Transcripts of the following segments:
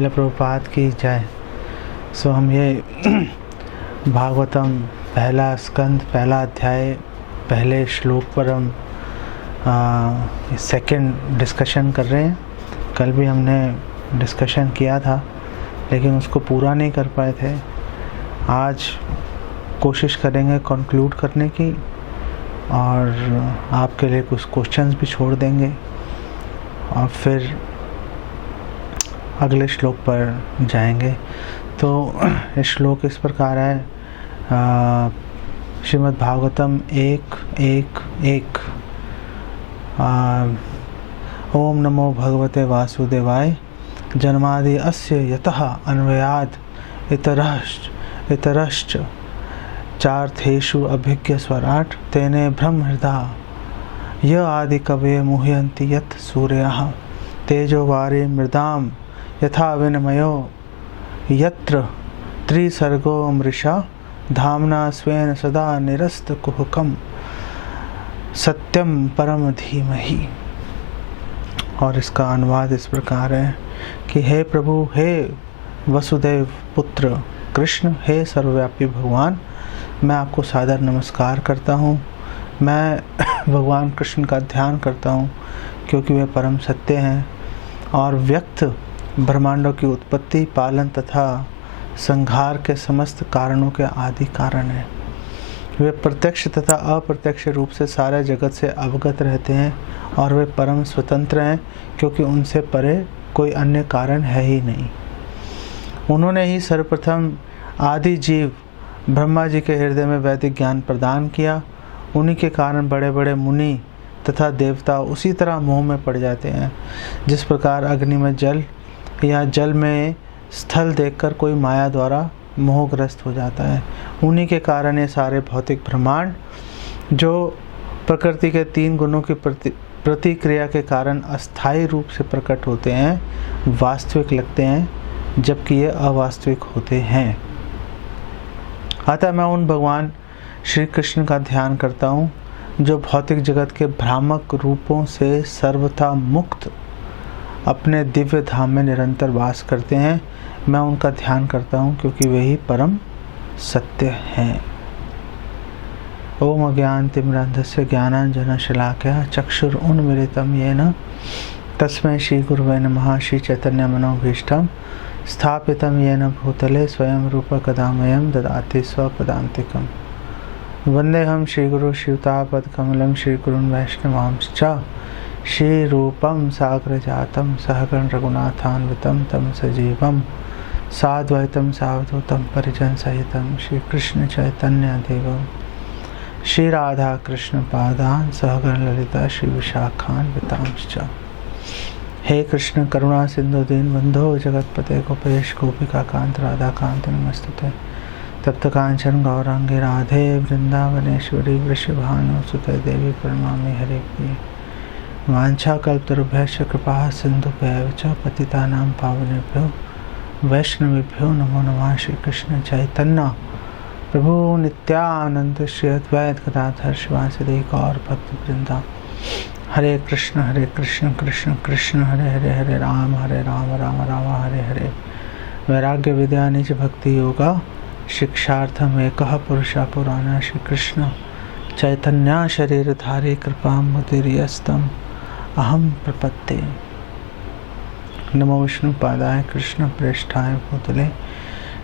श्रील प्रभुपाद की जय। सो हम ये भागवतम पहला स्कंद पहला अध्याय पहले श्लोक पर हम सेकंड डिस्कशन कर रहे हैं। कल भी हमने डिस्कशन किया था लेकिन उसको पूरा नहीं कर पाए थे। आज कोशिश करेंगे कंक्लूड करने की और आपके लिए कुछ क्वेश्चंस भी छोड़ देंगे और फिर अगले श्लोक पर जाएंगे। तो ये श्लोक इस प्रकार है, श्रीमद् भागवतम 1:1:1। ओम नमो भगवते वासुदेवाय जन्मादि अस्य यतः अन्वयाद इतरश्च चार्थेषु अभिज्ञ स्वराट तेने ब्रह्म हृदय य आदि कवये मुह्यन्ति यत् सूर्यः तेजो वारे मृदाम यथा विनिमयो यत्र त्रिसर्गो अमृषा धाम्ना स्वेन सदा निरस्त कुहकम सत्यम परम धीमहि। और इसका अनुवाद इस प्रकार है कि हे प्रभु, हे वसुदेव पुत्र कृष्ण, हे सर्वव्यापी भगवान, मैं आपको सादर नमस्कार करता हूँ। मैं भगवान कृष्ण का ध्यान करता हूँ क्योंकि वे परम सत्य हैं और व्यक्त ब्रह्मांडों की उत्पत्ति, पालन तथा संहार के समस्त कारणों के आदि कारण हैं। वे प्रत्यक्ष तथा अप्रत्यक्ष रूप से सारे जगत से अवगत रहते हैं और वे परम स्वतंत्र हैं क्योंकि उनसे परे कोई अन्य कारण है ही नहीं। उन्होंने ही सर्वप्रथम आदि जीव ब्रह्मा जी के हृदय में वैदिक ज्ञान प्रदान किया। उन्हीं के कारण बड़े बड़े मुनि तथा देवता उसी तरह मोह में पड़ जाते हैं जिस प्रकार अग्नि में जल या जल में स्थल देखकर कोई माया द्वारा मोहग्रस्त हो जाता है। उन्हीं के कारण ये सारे भौतिक ब्रह्मांड जो प्रकृति के 3 गुणों की प्रतिक्रिया के कारण अस्थायी रूप से प्रकट होते हैं, वास्तविक लगते हैं जबकि ये अवास्तविक होते हैं। अतः मैं उन भगवान श्री कृष्ण का ध्यान करता हूँ जो भौतिक जगत के भ्रामक रूपों से सर्वथा मुक्त अपने दिव्य धाम में निरंतर वास करते हैं। मैं उनका ध्यान करता हूँ क्योंकि वे ही परम सत्य हैं। ओम अज्ञानतिमिरान्धस्य ज्ञानाञ्जनशलाकया चक्षुरुन्मीलितं येन तस्मै श्री गुरुवे नमः। श्री चैतन्य मनोभीष्टं स्थापितं येन भूतले स्वयं रूप कदामयं ददाति स्वपदान्तिकम्। वन्देऽहं श्रीगुरु शिवतापदकमलं श्रीगुरुन् वैष्णवांश्च श्रीरूपं साग्रजातं सहगण रघुनाथान्वितं तं सजीवं साद्वैतं सावधूतं परिजन सहितं श्रीकृष्ण चैतन्य देवं श्री राधा कृष्ण पादान सहगण ललिता श्री विशाखान्वितांश्च। हे कृष्ण करुणा सिंधु दीन बंधो जगतपते गोपेश गोपिका कांत राधा कांत नमस्तुते। तप्त कांचन गौरांगे राधे वृंदावनेश्वरी वृषभानुसुते देवी प्रणमामि हरे प्रिये। वाञ्छाकल्पतरुभ्यश्च कृपा सिन्धुभ्यैव च पतितानां पावनेभ्यो वैष्णवेभ्यो नमो नमः। श्री कृष्ण चैतन्य प्रभु नित्यानंद श्री अद्वैत गदाधर शिवासादि गौर भक्तवृंदा। हरे कृष्ण कृष्ण कृष्ण हरे हरे, हरे राम राम राम हरे हरे। वैराग्य विद्या निज भक्ति योगा शिक्षार्थम एकः पुरुषः पुराणः। श्री कृष्ण चैतन्य शरीरधारी कृपा मुदिर्यस्तम अहम प्रपत्ते। नमो विष्णु पादाय कृष्ण प्रेष्ठाय भूतले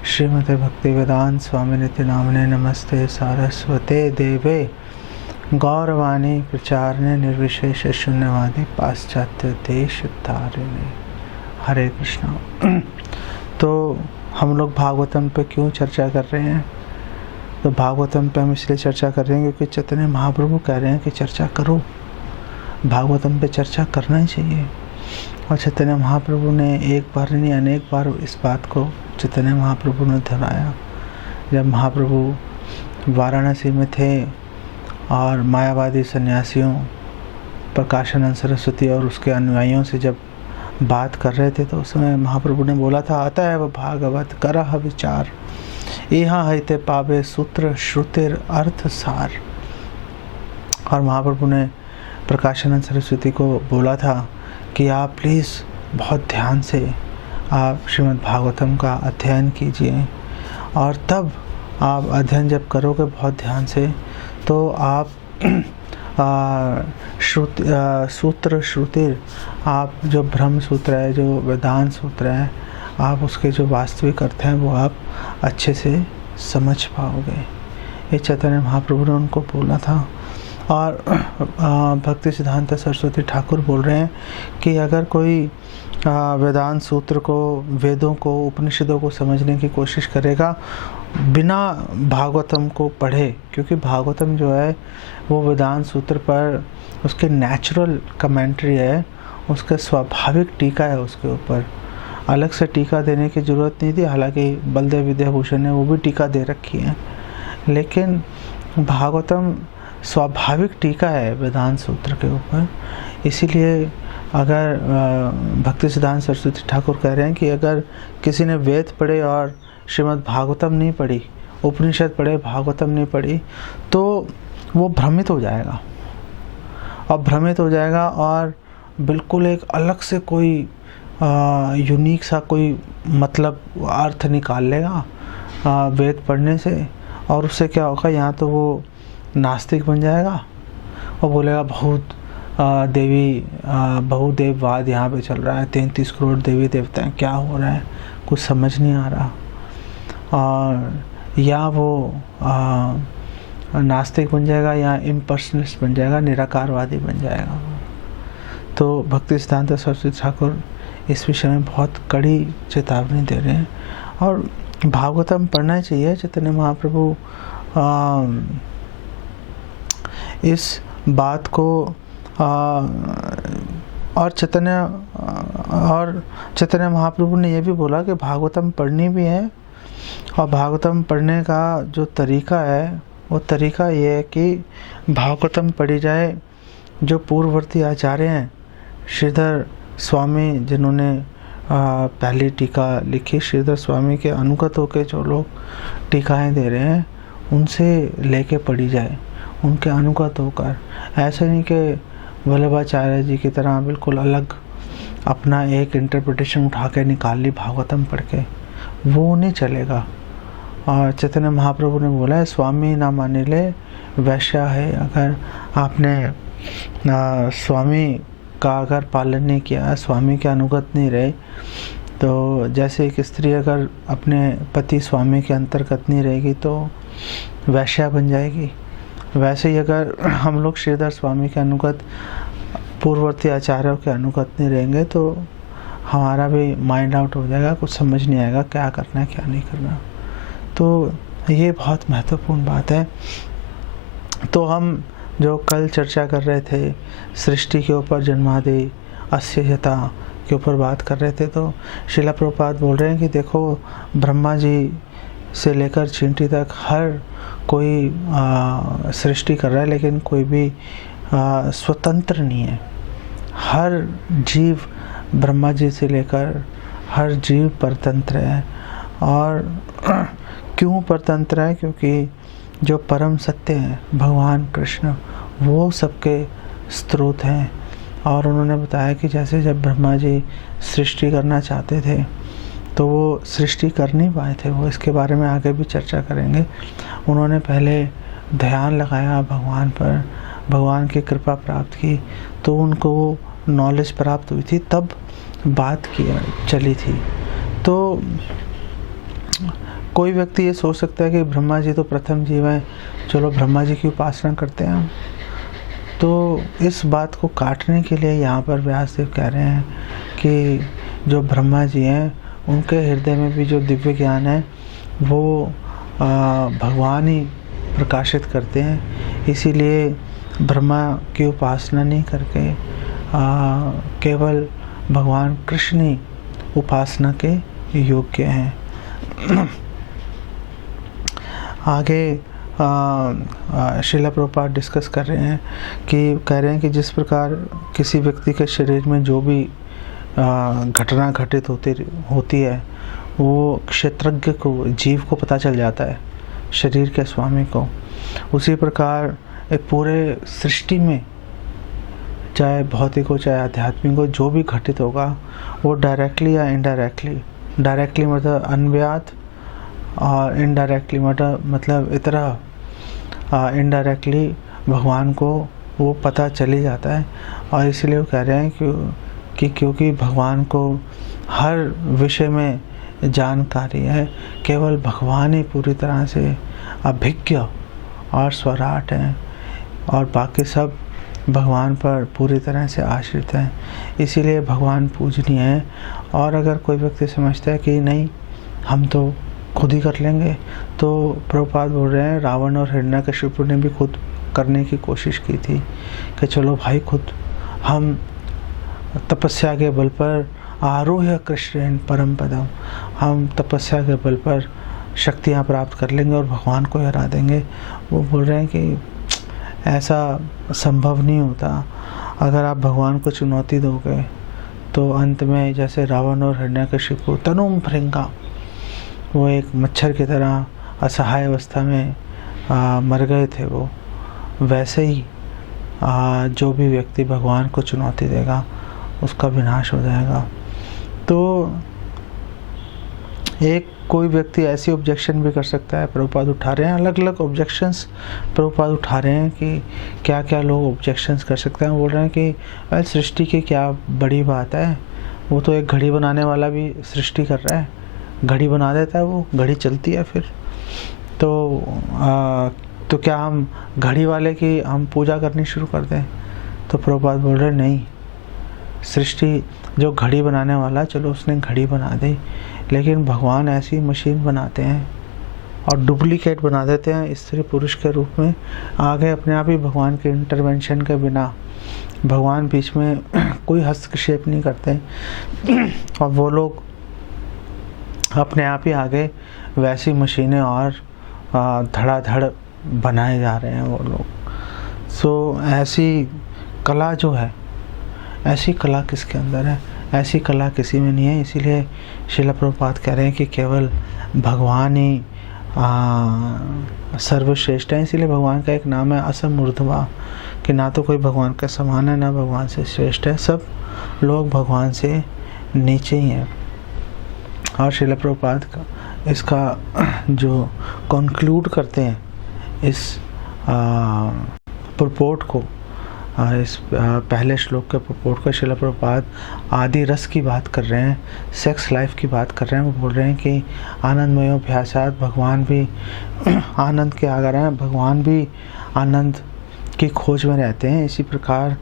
श्रीमते भक्ति वेदांत स्वामिनिति नामने नमस्ते सारस्वते देवे गौरवाणी प्रचारणे निर्विशेष शून्यवादी पाश्चात्य देश तारिणे। हरे कृष्णा। तो हम लोग भागवतम पे क्यों चर्चा कर रहे हैं? तो भागवतम पे हम इसलिए चर्चा कर रहे हैं क्योंकि चैतन्य महाप्रभु कह रहे हैं कि चर्चा करो, भागवतम पे चर्चा करना ही चाहिए। और चैतन्य महाप्रभु ने एक बार नहीं अनेक बार इस बात को चैतन्य महाप्रभु ने दोहराया। जब महाप्रभु वाराणसी में थे और मायावादी सन्यासियों प्रकाशानंद सरस्वती और उसके अनुयायियों से जब बात कर रहे थे तो उस समय महाप्रभु ने बोला था, अतएव भागवत करह विचार यहाँ हईते पावे सूत्र श्रुतिर अर्थ सार। और महाप्रभु ने प्रकाशानंद सरस्वती को बोला था कि आप प्लीज़ बहुत ध्यान से आप श्रीमद् भागवतम का अध्ययन कीजिए, और तब आप अध्ययन जब करोगे बहुत ध्यान से, तो आप सूत्र श्रुतिर, आप जो ब्रह्म सूत्र है, जो वेदांत सूत्र है, आप उसके जो वास्तविक अर्थ हैं वो आप अच्छे से समझ पाओगे। ये चैतन्य महाप्रभु ने उनको बोला था। और भक्ति सिद्धांत सरस्वती ठाकुर बोल रहे हैं कि अगर कोई वेदांत सूत्र को, वेदों को, उपनिषदों को समझने की कोशिश करेगा बिना भागवतम को पढ़े, क्योंकि भागवतम जो है वो वेदांत सूत्र पर उसके नेचुरल कमेंट्री है, उसका स्वाभाविक टीका है, उसके ऊपर अलग से टीका देने की ज़रूरत नहीं थी। हालांकि बलदेव विद्याभूषण ने वो भी टीका दे रखी है, लेकिन भागवतम स्वाभाविक टीका है वेदांत सूत्र के ऊपर। इसीलिए अगर भक्ति सिद्धांत सरस्वती ठाकुर कह रहे हैं कि अगर किसी ने वेद पढ़े और श्रीमद् भागवतम नहीं पढ़ी, उपनिषद पढ़े, भागवतम नहीं पढ़ी, तो वो भ्रमित हो जाएगा, और भ्रमित हो जाएगा और बिल्कुल एक अलग से कोई यूनिक सा कोई मतलब अर्थ निकाल लेगा वेद पढ़ने से, और उससे क्या होगा, यहाँ तो वो नास्तिक बन जाएगा और बोलेगा बहुत बहुदेववाद यहाँ पे चल रहा है, 33 करोड़ देवी देवता हैं, क्या हो रहा है, कुछ समझ नहीं आ रहा। और या वो नास्तिक बन जाएगा, या इम्पर्सनलिस्ट बन जाएगा, निराकारवादी बन जाएगा। तो भक्ति सिद्धांत सरस्वती ठाकुर इस विषय में बहुत कड़ी चेतावनी दे रहे हैं, और भागवतम पढ़ना चाहिए। चैतन्य महाप्रभु इस बात को और चैतन्य महाप्रभु ने यह भी बोला कि भागवतम पढ़नी भी है, और भागवतम पढ़ने का जो तरीका है वो तरीका ये है कि भागवतम पढ़ी जाए। जो पूर्ववर्ती आचार्य हैं, श्रीधर स्वामी जिन्होंने पहली टीका लिखी, श्रीधर स्वामी के अनुगत होकर जो लोग टीकाएं दे रहे हैं उनसे लेके पढ़ी जाए, उनके अनुगत होकर। ऐसा नहीं कि वल्लभाचार्य जी की तरह बिल्कुल अलग अपना एक इंटरप्रिटेशन उठा के निकाल ली भागवतम पढ़ के, वो नहीं चलेगा। और चैतन्य महाप्रभु ने बोला है, स्वामी ना मानिले वैश्या है। अगर आपने स्वामी का अगर पालन नहीं किया, स्वामी के अनुगत नहीं रहे, तो जैसे एक स्त्री अगर अपने पति स्वामी के अंतर्गत नहीं रहेगी तो वैश्या बन जाएगी, वैसे ही अगर हम लोग श्रीधर स्वामी के अनुगत, पूर्ववर्ती आचार्यों के अनुगत नहीं रहेंगे तो हमारा भी माइंड आउट हो जाएगा, कुछ समझ नहीं आएगा क्या करना है क्या नहीं करना। तो ये बहुत महत्वपूर्ण बात है। तो हम जो कल चर्चा कर रहे थे सृष्टि के ऊपर, जन्मादि अस्ययता के ऊपर बात कर रहे थे, तो श्रीला प्रभुपाद बोल रहे हैं कि देखो ब्रह्मा जी से लेकर चींटी तक हर कोई सृष्टि कर रहा है, लेकिन कोई भी स्वतंत्र नहीं है। हर जीव ब्रह्मा जी से लेकर हर जीव परतंत्र है। और क्यों परतंत्र है? क्योंकि जो परम सत्य है भगवान कृष्ण, वो सबके स्रोत हैं। और उन्होंने बताया कि जैसे जब ब्रह्मा जी सृष्टि करना चाहते थे तो वो सृष्टि कर नहीं पाए थे, वो इसके बारे में आगे भी चर्चा करेंगे। उन्होंने पहले ध्यान लगाया भगवान पर, भगवान की कृपा प्राप्त की, तो उनको वो नॉलेज प्राप्त हुई थी, तब बात किया चली थी। तो कोई व्यक्ति ये सोच सकता है कि ब्रह्मा जी तो प्रथम जीव हैं, चलो ब्रह्मा जी की उपासना करते हैं हम। तो इस बात को काटने के लिए यहाँ पर व्यासदेव कह रहे हैं कि जो ब्रह्मा जी हैं उनके हृदय में भी जो दिव्य ज्ञान है वो भगवान ही प्रकाशित करते हैं। इसीलिए ब्रह्मा की उपासना नहीं करके केवल भगवान कृष्ण ही उपासना के योग्य हैं। आगे श्रीला प्रभुपाद डिस्कस कर रहे हैं कि कह रहे हैं कि जिस प्रकार किसी व्यक्ति के शरीर में जो भी घटना घटित होती है वो क्षेत्रज्ञ को, जीव को पता चल जाता है, शरीर के स्वामी को। उसी प्रकार एक पूरे सृष्टि में चाहे भौतिक हो चाहे आध्यात्मिक हो, जो भी घटित होगा वो डायरेक्टली या इनडायरेक्टली, डायरेक्टली मतलब अनव्यात और इनडायरेक्टली मतलब इतना इनडायरेक्टली भगवान को वो पता चली जाता है। और इसलिए वो कह रहे हैं कि क्योंकि भगवान को हर विषय में जानकारी है, केवल भगवान ही पूरी तरह से अभिज्ञ और स्वराट हैं और बाकी सब भगवान पर पूरी तरह से आश्रित हैं। इसीलिए भगवान पूजनीय है। और अगर कोई व्यक्ति समझता है कि नहीं हम तो खुद ही कर लेंगे, तो प्रभुपाद बोल रहे हैं रावण और हिरण्यकशिपु ने भी खुद करने की कोशिश की थी कि चलो भाई खुद हम तपस्या के बल पर आरोह्य कृष्ण परम पदम, हम तपस्या के बल पर शक्तियाँ प्राप्त कर लेंगे और भगवान को हरा देंगे। वो बोल रहे हैं कि ऐसा संभव नहीं होता। अगर आप भगवान को चुनौती दोगे तो अंत में जैसे रावण और हिरण्यकशिपु तनुम भृंगा, वो एक मच्छर की तरह असहाय अवस्था में मर गए थे, वो वैसे ही जो भी व्यक्ति भगवान को चुनौती देगा उसका विनाश हो जाएगा। तो एक कोई व्यक्ति ऐसी ऑब्जेक्शन भी कर सकता है, प्रभुपाद उठा रहे हैं अलग अलग ऑब्जेक्शंस, प्रभुपाद उठा रहे हैं कि क्या क्या लोग ऑब्जेक्शंस कर सकते हैं। बोल रहे हैं कि सृष्टि की क्या बड़ी बात है, वो तो एक घड़ी बनाने वाला भी सृष्टि कर रहा है, घड़ी बना देता है, वो घड़ी चलती है फिर। तो क्या हम घड़ी वाले की हम पूजा करनी शुरू कर दें? तो प्रभुपाद बोल रहे नहीं, सृष्टि जो घड़ी बनाने वाला, चलो उसने घड़ी बना दी, लेकिन भगवान ऐसी मशीन बनाते हैं और डुप्लीकेट बना देते हैं स्त्री पुरुष के रूप में, आगे अपने आप ही भगवान के इंटरवेंशन के बिना, भगवान बीच में कोई हस्तक्षेप नहीं करते और वो लोग अपने आप ही आगे वैसी मशीनें और धड़ाधड़ बनाए जा रहे हैं वो लोग। सो ऐसी कला जो है, ऐसी कला किसके अंदर है? ऐसी कला किसी में नहीं है। इसीलिए श्रील प्रभुपाद कह रहे हैं कि केवल भगवान ही सर्वश्रेष्ठ है। इसीलिए भगवान का एक नाम है असमूर्ध्वा, कि ना तो कोई भगवान का समान है ना भगवान से श्रेष्ठ है, सब लोग भगवान से नीचे ही हैं। और श्रील प्रभुपाद का इसका जो कंक्लूड करते हैं इस प्रपोर्ट को, इस पहले श्लोक के प्रपोर्ट को, श्रील प्रभुपाद आदि रस की बात कर रहे हैं, सेक्स लाइफ की बात कर रहे हैं। वो बोल रहे हैं कि आनंदमयोभ्यासात्, भगवान भी आनंद के आगर हैं, भगवान भी आनंद की खोज में रहते हैं। इसी प्रकार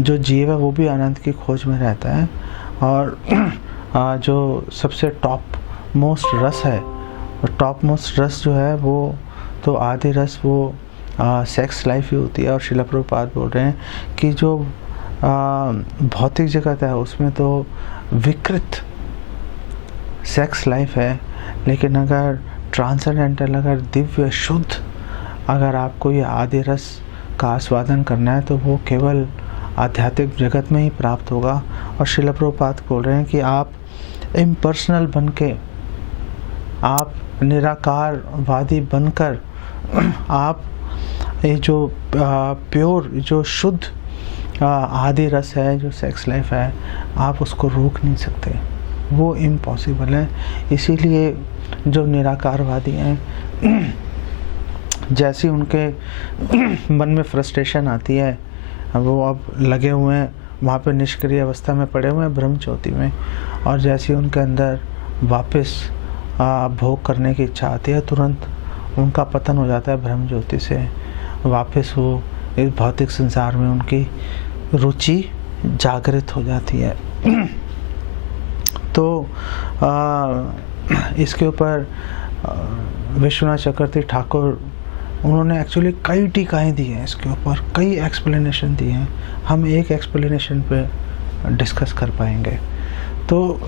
जो जीव है वो भी आनंद की खोज में रहता है। और जो सबसे टॉप मोस्ट रस है, टॉप मोस्ट रस जो है वो तो आदि रस वो सेक्स लाइफ ही होती है। और श्रील प्रभुपाद बोल रहे हैं कि जो भौतिक जगत है उसमें तो विकृत सेक्स लाइफ है, लेकिन अगर ट्रांसेंडेंटल, अगर दिव्य शुद्ध, अगर आपको ये आदि रस का आस्वादन करना है तो वो केवल आध्यात्मिक जगत में ही प्राप्त होगा। और श्रील प्रभुपाद बोल रहे हैं कि आप इम्पर्सनल बन के, आप निराकारवादी बनकर, आप ये जो प्योर, जो शुद्ध आदि रस है, जो सेक्स लाइफ है, आप उसको रोक नहीं सकते, वो इम्पॉसिबल है। इसीलिए जो निराकारवादी हैं, जैसी उनके मन में फ्रस्ट्रेशन आती है, वो अब लगे हुए हैं वहाँ पे निष्क्रिय अवस्था में पड़े हुए हैं ब्रह्म ज्योति में, और जैसी उनके अंदर वापस भोग करने की इच्छा आती है, तुरंत उनका पतन हो जाता है ब्रह्म ज्योति से। वापस वो इस भौतिक संसार में उनकी रुचि जागृत हो जाती है। तो इसके ऊपर विश्वनाथ चक्रवर्ती ठाकुर, उन्होंने एक्चुअली कई टीकाएँ दी हैं इसके ऊपर, कई एक्सप्लेनेशन दिए हैं। हम एक एक्सप्लेनेशन पे डिस्कस कर पाएंगे। तो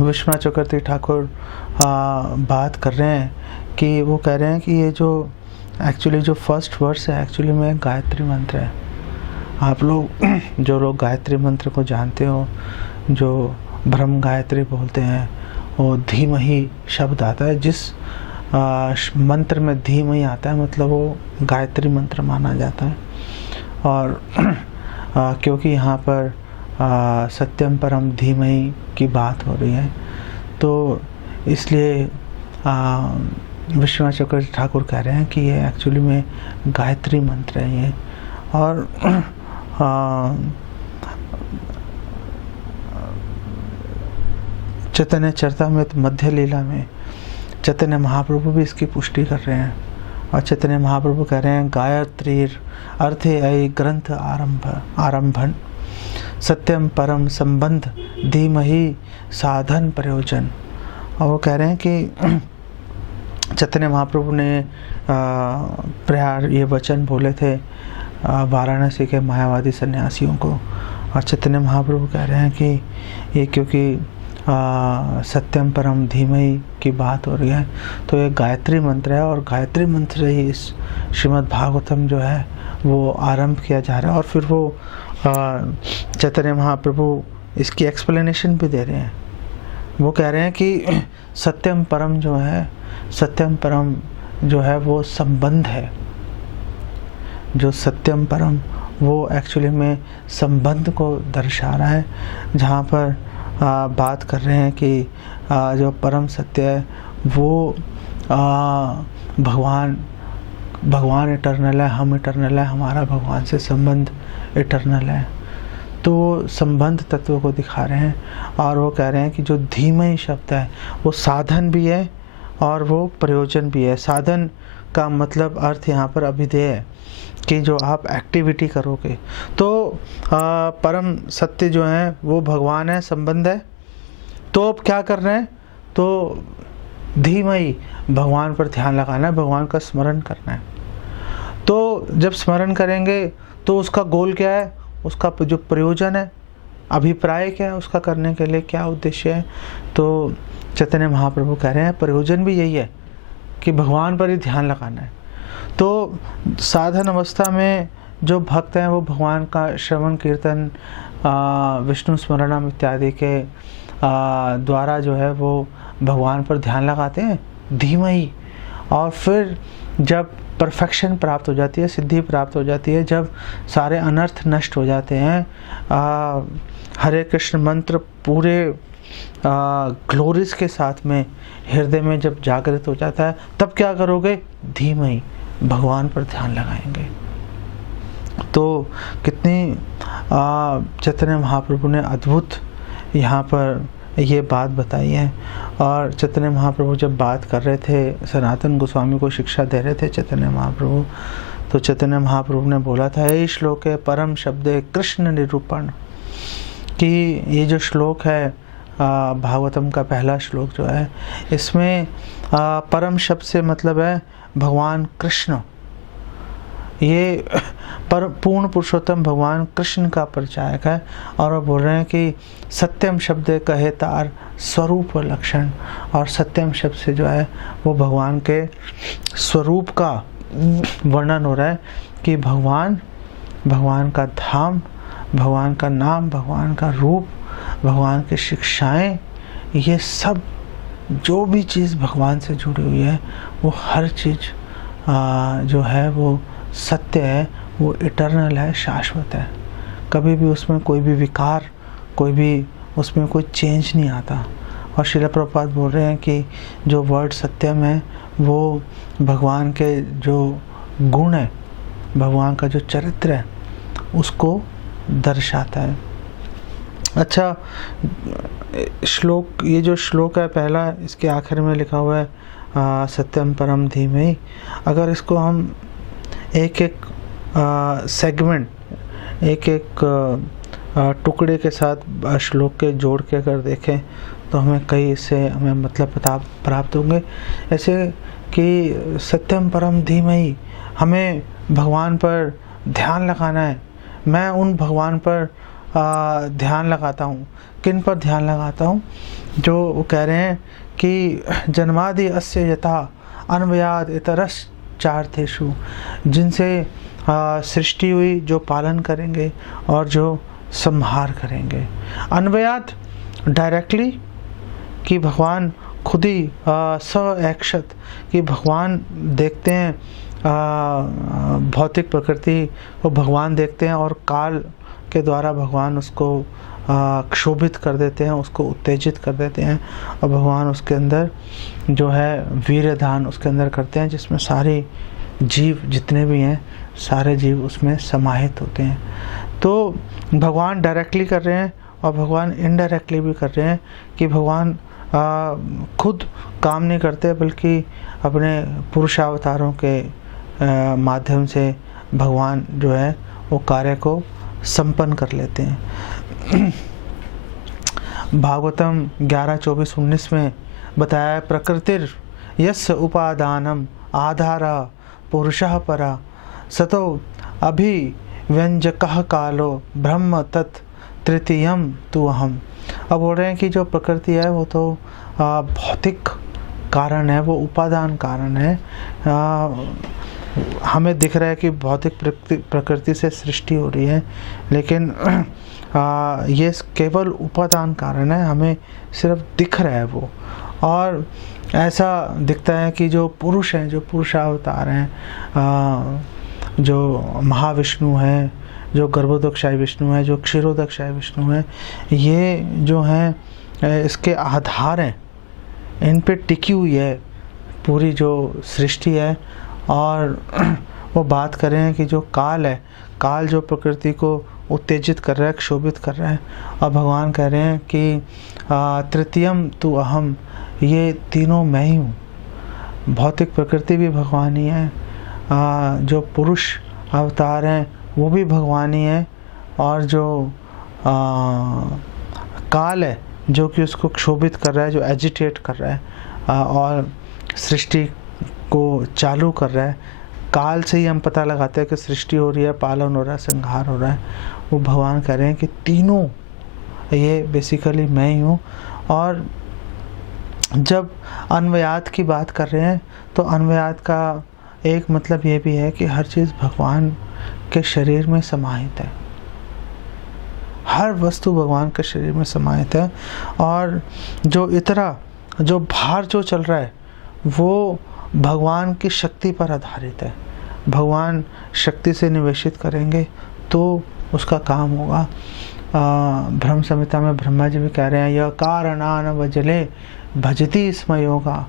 विश्वनाथ चक्रवर्ती ठाकुर बात कर रहे हैं कि वो कह रहे हैं कि ये जो एक्चुअली जो फर्स्ट वर्स है एक्चुअली में गायत्री मंत्र है। आप लोग जो लोग गायत्री मंत्र को जानते हो, जो ब्रह्म गायत्री बोलते हैं, वो धीमहि शब्द आता है, जिस मंत्र में धीमहि आता है मतलब वो गायत्री मंत्र माना जाता है। और क्योंकि यहाँ पर सत्यम परम धीमहि की बात हो रही है, तो इसलिए विश्वनाथ चक्रवर्ती ठाकुर कह रहे हैं कि ये एक्चुअली में गायत्री मंत्र है ये। और चैतन्य चरितामृत मध्य लीला में चैतन्य महाप्रभु भी इसकी पुष्टि कर रहे हैं। और चैतन्य महाप्रभु कह रहे हैं गायत्री अर्थे ऐ ग्रंथ आरंभन सत्यम परम संबंध धीमहि साधन प्रयोजन। और वो कह रहे हैं कि चैतन्य महाप्रभु ने प्यार ये वचन बोले थे वाराणसी के मायावादी सन्यासियों को। और चैतन्य महाप्रभु कह रहे हैं कि ये क्योंकि सत्यम परम धीमहि की बात हो रही है, तो ये गायत्री मंत्र है, और गायत्री मंत्र से ही इस श्रीमद् भागवतम जो है वो आरंभ किया जा रहा है। और फिर वो चैतन्य महाप्रभु इसकी एक्सप्लेनेशन भी दे रहे हैं। वो कह रहे हैं कि सत्यम परम जो है, सत्यम परम जो है वो संबंध है। जो सत्यम परम वो एक्चुअली में संबंध को दर्शा रहा है, जहाँ पर बात कर रहे हैं कि जो परम सत्य है वो भगवान इटर्नल है, हम इटर्नल है, हमारा भगवान से संबंध इटर्नल है। तो संबंध तत्व को दिखा रहे हैं। और वो कह रहे हैं कि जो धीमहि शब्द है वो साधन भी है और वो प्रयोजन भी है। साधन का मतलब अर्थ यहाँ पर अभिधेय है कि जो आप एक्टिविटी करोगे, तो परम सत्य जो है वो भगवान है, संबंध है। तो अब क्या कर रहे हैं, तो धीमहि भगवान पर ध्यान लगाना है, भगवान का स्मरण करना है। तो जब स्मरण करेंगे तो उसका गोल क्या है, उसका जो प्रयोजन है, अभिप्राय क्या है, उसका करने के लिए क्या उद्देश्य है। तो चैतन्य महाप्रभु कह रहे हैं प्रयोजन भी यही है कि भगवान पर ही ध्यान लगाना है। तो साधन अवस्था में जो भक्त हैं वो भगवान का श्रवण कीर्तन विष्णु स्मरणम इत्यादि के द्वारा जो है वो भगवान पर ध्यान लगाते हैं धीमहि। और फिर जब परफेक्शन प्राप्त हो जाती है, सिद्धि प्राप्त हो जाती है, जब सारे अनर्थ नष्ट हो जाते हैं, हरे कृष्ण मंत्र पूरे ग्लोरीज के साथ में हृदय में जब जागृत हो जाता है, तब क्या करोगे, धीमहि भगवान पर ध्यान लगाएंगे। तो कितनी चैतन्य महाप्रभु ने अद्भुत यहाँ पर ये बात बताई है। और चैतन्य महाप्रभु जब बात कर रहे थे, सनातन गोस्वामी को शिक्षा दे रहे थे चैतन्य महाप्रभु, तो चैतन्य महाप्रभु ने बोला था ये श्लोक है परम शब्द कृष्ण निरूपण, कि ये जो श्लोक है भागवतम का पहला श्लोक जो है, इसमें परम शब्द से मतलब है भगवान कृष्ण। ये पर पूर्ण पुरुषोत्तम भगवान कृष्ण का परिचायक है। और वो बोल रहे हैं कि सत्यम शब्द कहे तार स्वरूप लक्षण, और सत्यम शब्द से जो है वो भगवान के स्वरूप का वर्णन हो रहा है कि भगवान का धाम, भगवान का नाम, भगवान का रूप, भगवान की शिक्षाएं, ये सब जो भी चीज़ भगवान से जुड़ी हुई है वो हर चीज़ जो है वो सत्य है, वो इटर्नल है, शाश्वत है। कभी भी उसमें कोई भी विकार, कोई भी उसमें कोई चेंज नहीं आता। और श्रील प्रभुपाद बोल रहे हैं कि जो वर्ड सत्यम है वो भगवान के जो गुण है, भगवान का जो चरित्र है उसको दर्शाता है। अच्छा, श्लोक, ये जो श्लोक है पहला, इसके आखिर में लिखा हुआ है सत्यम परम धीमहि। अगर इसको हम एक एक सेगमेंट, एक एक टुकड़े के साथ श्लोक के जोड़ के अगर देखें तो हमें कई इससे हमें मतलब प्राप्त होंगे। ऐसे कि सत्यम परम धीमहि, हमें भगवान पर ध्यान लगाना है। मैं उन भगवान पर ध्यान लगाता हूँ। किन पर ध्यान लगाता हूँ? जो वो कह रहे हैं कि जन्मादि अस्य यथा अन्वयाद इतरस चार्थेषु, जिनसे सृष्टि हुई, जो पालन करेंगे और जो संहार करेंगे। अन्वयात डायरेक्टली, कि भगवान खुद ही सएक्षत, कि भगवान देखते हैं भौतिक प्रकृति को, भगवान देखते हैं और काल के द्वारा भगवान उसको क्षोभित कर देते हैं, उसको उत्तेजित कर देते हैं, और भगवान उसके अंदर जो है वीर्य दान उसके अंदर करते हैं, जिसमें सारे जीव जितने भी हैं सारे जीव उसमें समाहित होते हैं। तो भगवान डायरेक्टली कर रहे हैं और भगवान इनडायरेक्टली भी कर रहे हैं कि भगवान खुद काम नहीं करते, बल्कि अपने पुरुषावतारों के माध्यम से भगवान जो है वो कार्य को संपन्न कर लेते हैं। भागवतम 11:24-19 में बताया, प्रकृतिर यस्य उपादानम आधारा पुरुषः परा सतो अभिव्यंजकः कालो ब्रह्म तत् तृतीयम तु अहम। अब बोल रहे हैं कि जो प्रकृति है वो तो भौतिक कारण है, वो उपादान कारण है। हमें दिख रहा है कि भौतिक प्रकृति से सृष्टि हो रही है, लेकिन ये केवल उपादान कारण है, हमें सिर्फ दिख रहा है वो। और ऐसा दिखता है कि जो पुरुष हैं, जो पुरुषावतार हैं, जो महाविष्णु हैं, जो गर्भोदकशाही विष्णु है, जो क्षीरोदकशाही विष्णु है, ये जो हैं इसके आधार हैं, इन पे टिकी हुई है पूरी जो सृष्टि है। और वो बात कर रहे हैं कि जो काल है, काल जो प्रकृति को उत्तेजित कर रहा है, क्षोभित कर रहा है, और भगवान कह रहे हैं कि तृतीयम तु अहम, ये तीनों मैं ही हूँ। भौतिक प्रकृति भी भगवान ही है, जो पुरुष अवतार हैं वो भी भगवान ही है, और जो काल है जो कि उसको क्षोभित कर रहा है, जो एजिटेट कर रहा है और सृष्टि को चालू कर रहा है। काल से ही हम पता लगाते हैं कि सृष्टि हो रही है, पालन हो रहा है, संहार हो रहा है। वो भगवान कह रहे हैं कि तीनों ये बेसिकली मैं ही हूँ। और जब अन्वयात की बात कर रहे हैं तो अन्वयात का एक मतलब ये भी है कि हर चीज़ भगवान के शरीर में समाहित है, हर वस्तु भगवान के शरीर में समाहित है। और जो इतना जो भार जो चल रहा है वो भगवान की शक्ति पर आधारित है। भगवान शक्ति से निवेशित करेंगे तो उसका काम होगा। ब्रह्म संहिता में ब्रह्मा जी भी कह रहे हैं, यह कारणान वजले भजती स्म योगा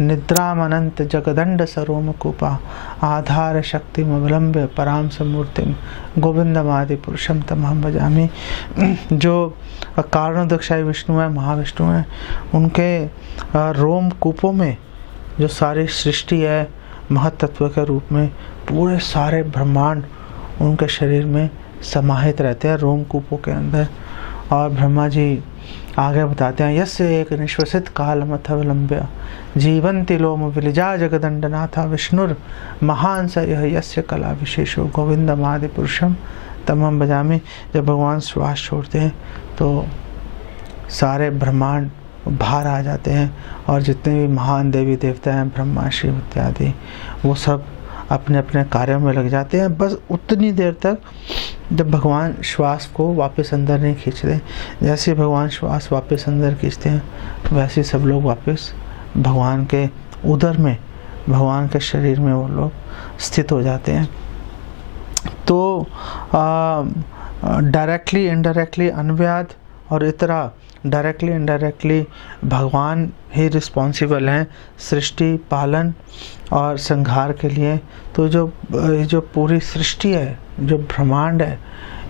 निद्रामनंत जगदंड सरोम कूपा आधार शक्ति अवलंब्य पराम समूर्तिम गोविंदमादि पुरुषम तमहम भजामि। जो कारणोदकशाही विष्णु है, महाविष्णु है, उनके रोम कूपों में जो सारी सृष्टि है महत्त्व के रूप में, पूरे सारे ब्रह्मांड उनके शरीर में समाहित रहते हैं, रोम कूपों के अंदर। और ब्रह्मा जी आगे बताते हैं, यस्य एक निश्वसित कालमथवलंब्य जीवंति लोम विलिजा जगदंडनाथा विष्णुर महान स यह यस्य कला विशेषो गोविंदमादि पुरुषम तमहम भजामि। जब भगवान श्वास छोड़ते हैं तो सारे ब्रह्मांड बाहर आ जाते हैं, और जितने भी महान देवी देवता हैं, ब्रह्मा शिव इत्यादि, वो सब अपने अपने कार्यों में लग जाते हैं, बस उतनी देर तक जब भगवान श्वास को वापस अंदर नहीं खींचते। जैसे भगवान श्वास वापस अंदर खींचते हैं, वैसे सब लोग वापस भगवान के उदर में, भगवान के शरीर में वो लोग स्थित हो जाते हैं। तो डायरेक्टली इनडायरेक्टली अन्वयाद और इतरा, डायरेक्टली इनडायरेक्टली भगवान ही रिस्पॉन्सिबल हैं सृष्टि, पालन और संहार के लिए। तो जो पूरी सृष्टि है, जो ब्रह्मांड है,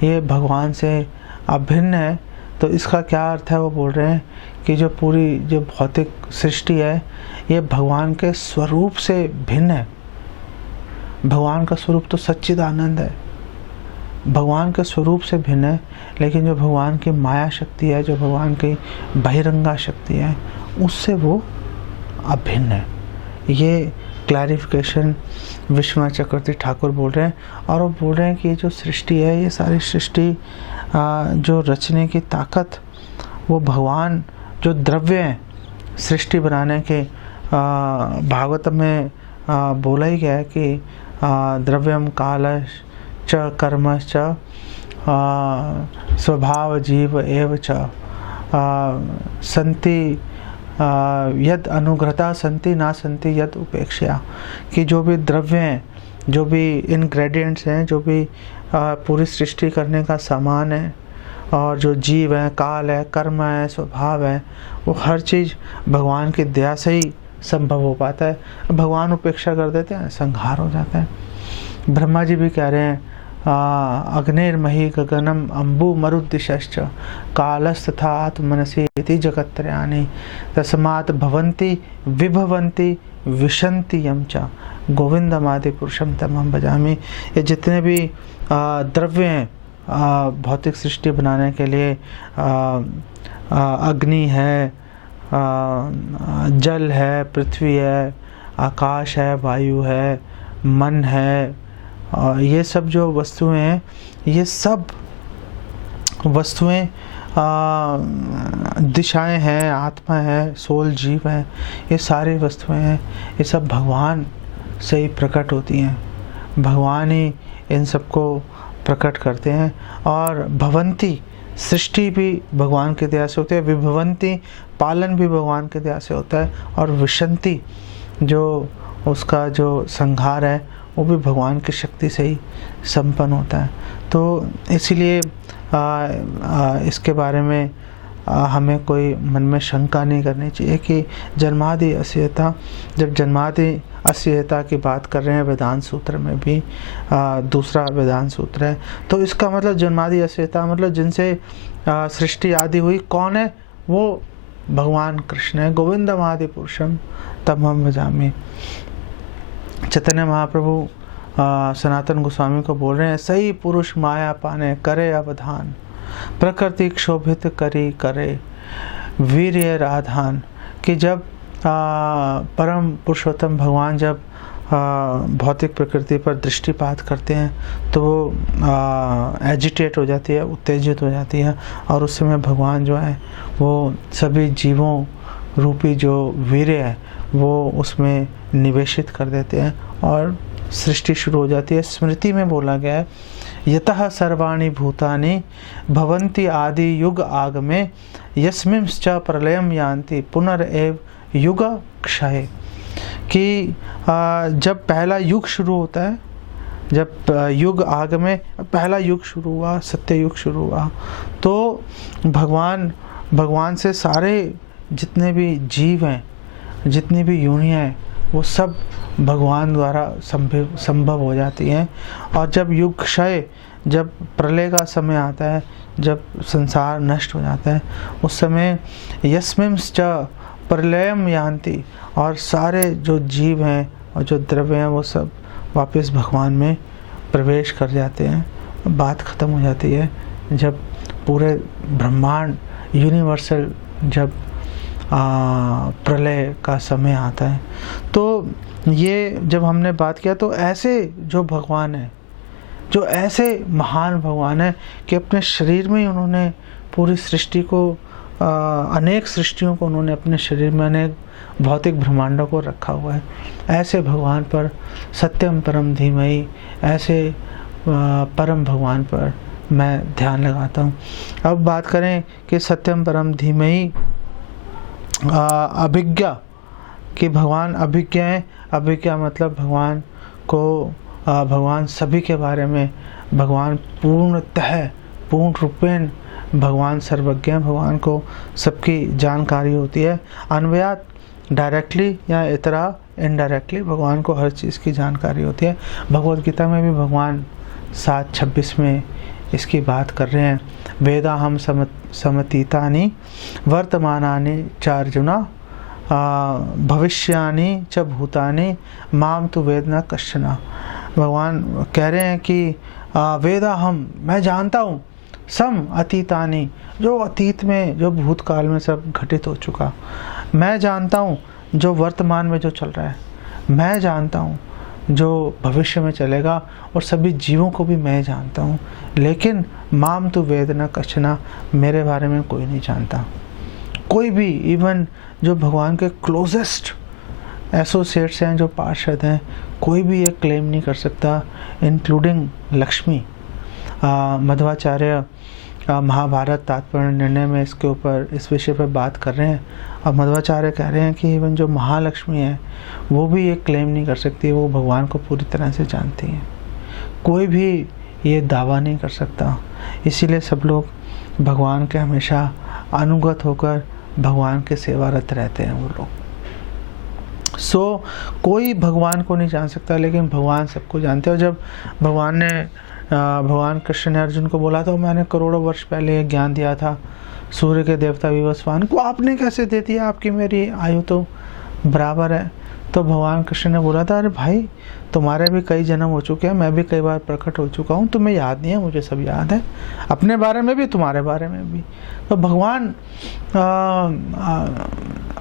ये भगवान से अभिन्न है। तो इसका क्या अर्थ है, वो बोल रहे हैं कि जो पूरी जो भौतिक सृष्टि है ये भगवान के स्वरूप से भिन्न है। भगवान का स्वरूप तो सच्चिदानंद है, भगवान के स्वरूप से भिन्न है, लेकिन जो भगवान की माया शक्ति है, जो भगवान की बहिरंगा शक्ति है, उससे वो अभिन्न है। ये क्लैरिफिकेशन विश्वनाथ चक्रवर्ती ठाकुर बोल रहे हैं। और वो बोल रहे हैं कि ये जो सृष्टि है, ये सारी सृष्टि जो रचने की ताकत, वो भगवान जो द्रव्य हैं सृष्टि बनाने के, भागवत में बोला ही गया है कि द्रव्यम काल च कर्म च स्वभाव जीव एव च संति यद अनुग्रहता संति ना संति यद उपेक्षा। कि जो भी द्रव्य हैं, जो भी इंग्रेडिएंट्स हैं, जो भी पूरी सृष्टि करने का सामान है, और जो जीव है, काल है, कर्म है, स्वभाव है, वो हर चीज़ भगवान की दया से ही संभव हो पाता है। भगवान उपेक्षा कर देते हैं, संहार हो जाता है। ब्रह्मा जी भी कह रहे हैं अग्निर्मही गगनम अम्बु मरुद्दिशश्च कालस्तथा आत्मनसि इति जगत्त्रयानि तस्मात् भवन्ति विभवन्ति विशन्ति यं च गोविंदमादि पुरुषम तमहं भजामि। ये जितने भी द्रव्य हैं भौतिक सृष्टि बनाने के लिए, अग्नि है, जल है, पृथ्वी है, आकाश है, वायु है, मन है, और ये सब जो वस्तुएं हैं, ये सब वस्तुएं दिशाएं हैं, आत्मा है, सोल, जीव है, ये सारी वस्तुएं हैं, ये सब भगवान से ही प्रकट होती हैं। भगवान ही इन सबको प्रकट करते हैं। और भवंती, सृष्टि भी भगवान की दया से होती है, विभवंती, पालन भी भगवान की दया से होता है, और विशंति, जो उसका जो संहार है, वो भी भगवान की शक्ति से ही संपन्न होता है। तो इसीलिए इसके बारे में हमें कोई मन में शंका नहीं करनी चाहिए कि जन्मादि असीयता, जब जन्मादि असीयता की बात कर रहे हैं वेदांत सूत्र में भी, दूसरा वेदांत सूत्र है, तो इसका मतलब जन्मादि असीयता मतलब जिनसे सृष्टि आदि हुई कौन है? वो भगवान कृष्ण है। गोविंदमादि पुरुषम तमहं भजामि। चैतन्य महाप्रभु सनातन गोस्वामी को बोल रहे हैं, सही पुरुष माया पाने करे अवधान, प्रकृति क्षोभित करी करे वीर्य राधान। कि जब परम पुरुषोत्तम भगवान जब भौतिक प्रकृति पर दृष्टिपात करते हैं तो वो एजिटेट हो जाती है, उत्तेजित हो जाती है, और उस समय भगवान जो है वो सभी जीवों रूपी जो वीर्य है वो उसमें निवेशित कर देते हैं और सृष्टि शुरू हो जाती है। स्मृति में बोला गया है, यतः सर्वाणि भूतानि भवन्ति आदि युग आगमे यस्मिंश्च प्रलयं यान्ति पुनरेव युग क्षय। कि जब पहला युग शुरू होता है, जब युग आगमे, पहला युग शुरू हुआ, सत्य युग शुरू हुआ, तो भगवान से सारे जितने भी जीव हैं, जितनी भी योनियाँ हैं, वो सब भगवान द्वारा संभव हो जाती हैं। और जब युग क्षय, जब प्रलय का समय आता है, जब संसार नष्ट हो जाता है, उस समय यस्मिंश्च प्रलयम यान्ति, और सारे जो जीव हैं और जो द्रव्य हैं वो सब वापस भगवान में प्रवेश कर जाते हैं। बात ख़त्म हो जाती है जब पूरे ब्रह्मांड यूनिवर्सल जब प्रलय का समय आता है। तो ये जब हमने बात किया तो ऐसे जो भगवान है, जो ऐसे महान भगवान है कि अपने शरीर में ही उन्होंने पूरी सृष्टि को, अनेक सृष्टियों को उन्होंने अपने शरीर में, अनेक भौतिक ब्रह्मांडों को रखा हुआ है। ऐसे भगवान पर, सत्यम परम धीमहि, ऐसे परम भगवान पर मैं ध्यान लगाता हूँ। अब बात करें कि सत्यम परम धीमहि अभिज्ञा, कि भगवान अभिज्ञ हैं। अभिज्ञा मतलब भगवान को, भगवान सभी के बारे में, भगवान पूर्णतः, पूर्ण रूपेण भगवान सर्वज्ञ हैं, भगवान को सबकी जानकारी होती है। अन्वयात डायरेक्टली या इतरा इनडायरेक्टली भगवान को हर चीज़ की जानकारी होती है। भगवद गीता में भी भगवान 7:26 में इसकी बात कर रहे हैं, वेदाहम समतीतानि वर्तमानानि च अर्जुना भविष्यानि च भूतानि माम तु वेद न कश्चन। भगवान कह रहे हैं कि वेदाहम, मैं जानता हूँ, सम अतीतानि, जो अतीत में, जो भूतकाल में सब घटित हो चुका, मैं जानता हूँ जो वर्तमान में जो चल रहा है, मैं जानता हूँ जो भविष्य में चलेगा, और सभी जीवों को भी मैं जानता हूँ। लेकिन माम तु वेद न कश्चन, मेरे बारे में कोई नहीं जानता। कोई भी, इवन जो भगवान के क्लोजेस्ट एसोसिएट्स हैं, जो पार्षद हैं, कोई भी ये क्लेम नहीं कर सकता, इंक्लूडिंग लक्ष्मी। मध्वाचार्य महाभारत तात्पर्य निर्णय में इसके ऊपर, इस विषय पर बात कर रहे हैं। अब मध्वाचार्य कह रहे हैं कि इवन जो महालक्ष्मी है वो भी ये क्लेम नहीं कर सकती वो भगवान को पूरी तरह से जानती हैं। कोई भी ये दावा नहीं कर सकता। इसीलिए सब लोग भगवान के हमेशा अनुगत होकर भगवान के सेवारत रहते हैं वो लोग। कोई भगवान को नहीं जान सकता, लेकिन भगवान सबको जानते हैं। और जब भगवान कृष्ण ने अर्जुन को बोला था, मैंने करोड़ों वर्ष पहले ये ज्ञान दिया था सूर्य के देवता विवस्वान को, आपने कैसे दे दिया, आपकी मेरी आयु तो बराबर है। तो भगवान कृष्ण ने बोला था, अरे भाई तुम्हारे भी कई जन्म हो चुके हैं, मैं भी कई बार प्रकट हो चुका हूँ, तुम्हें याद नहीं है, मुझे सब याद है, अपने बारे में भी तुम्हारे बारे में भी। तो भगवान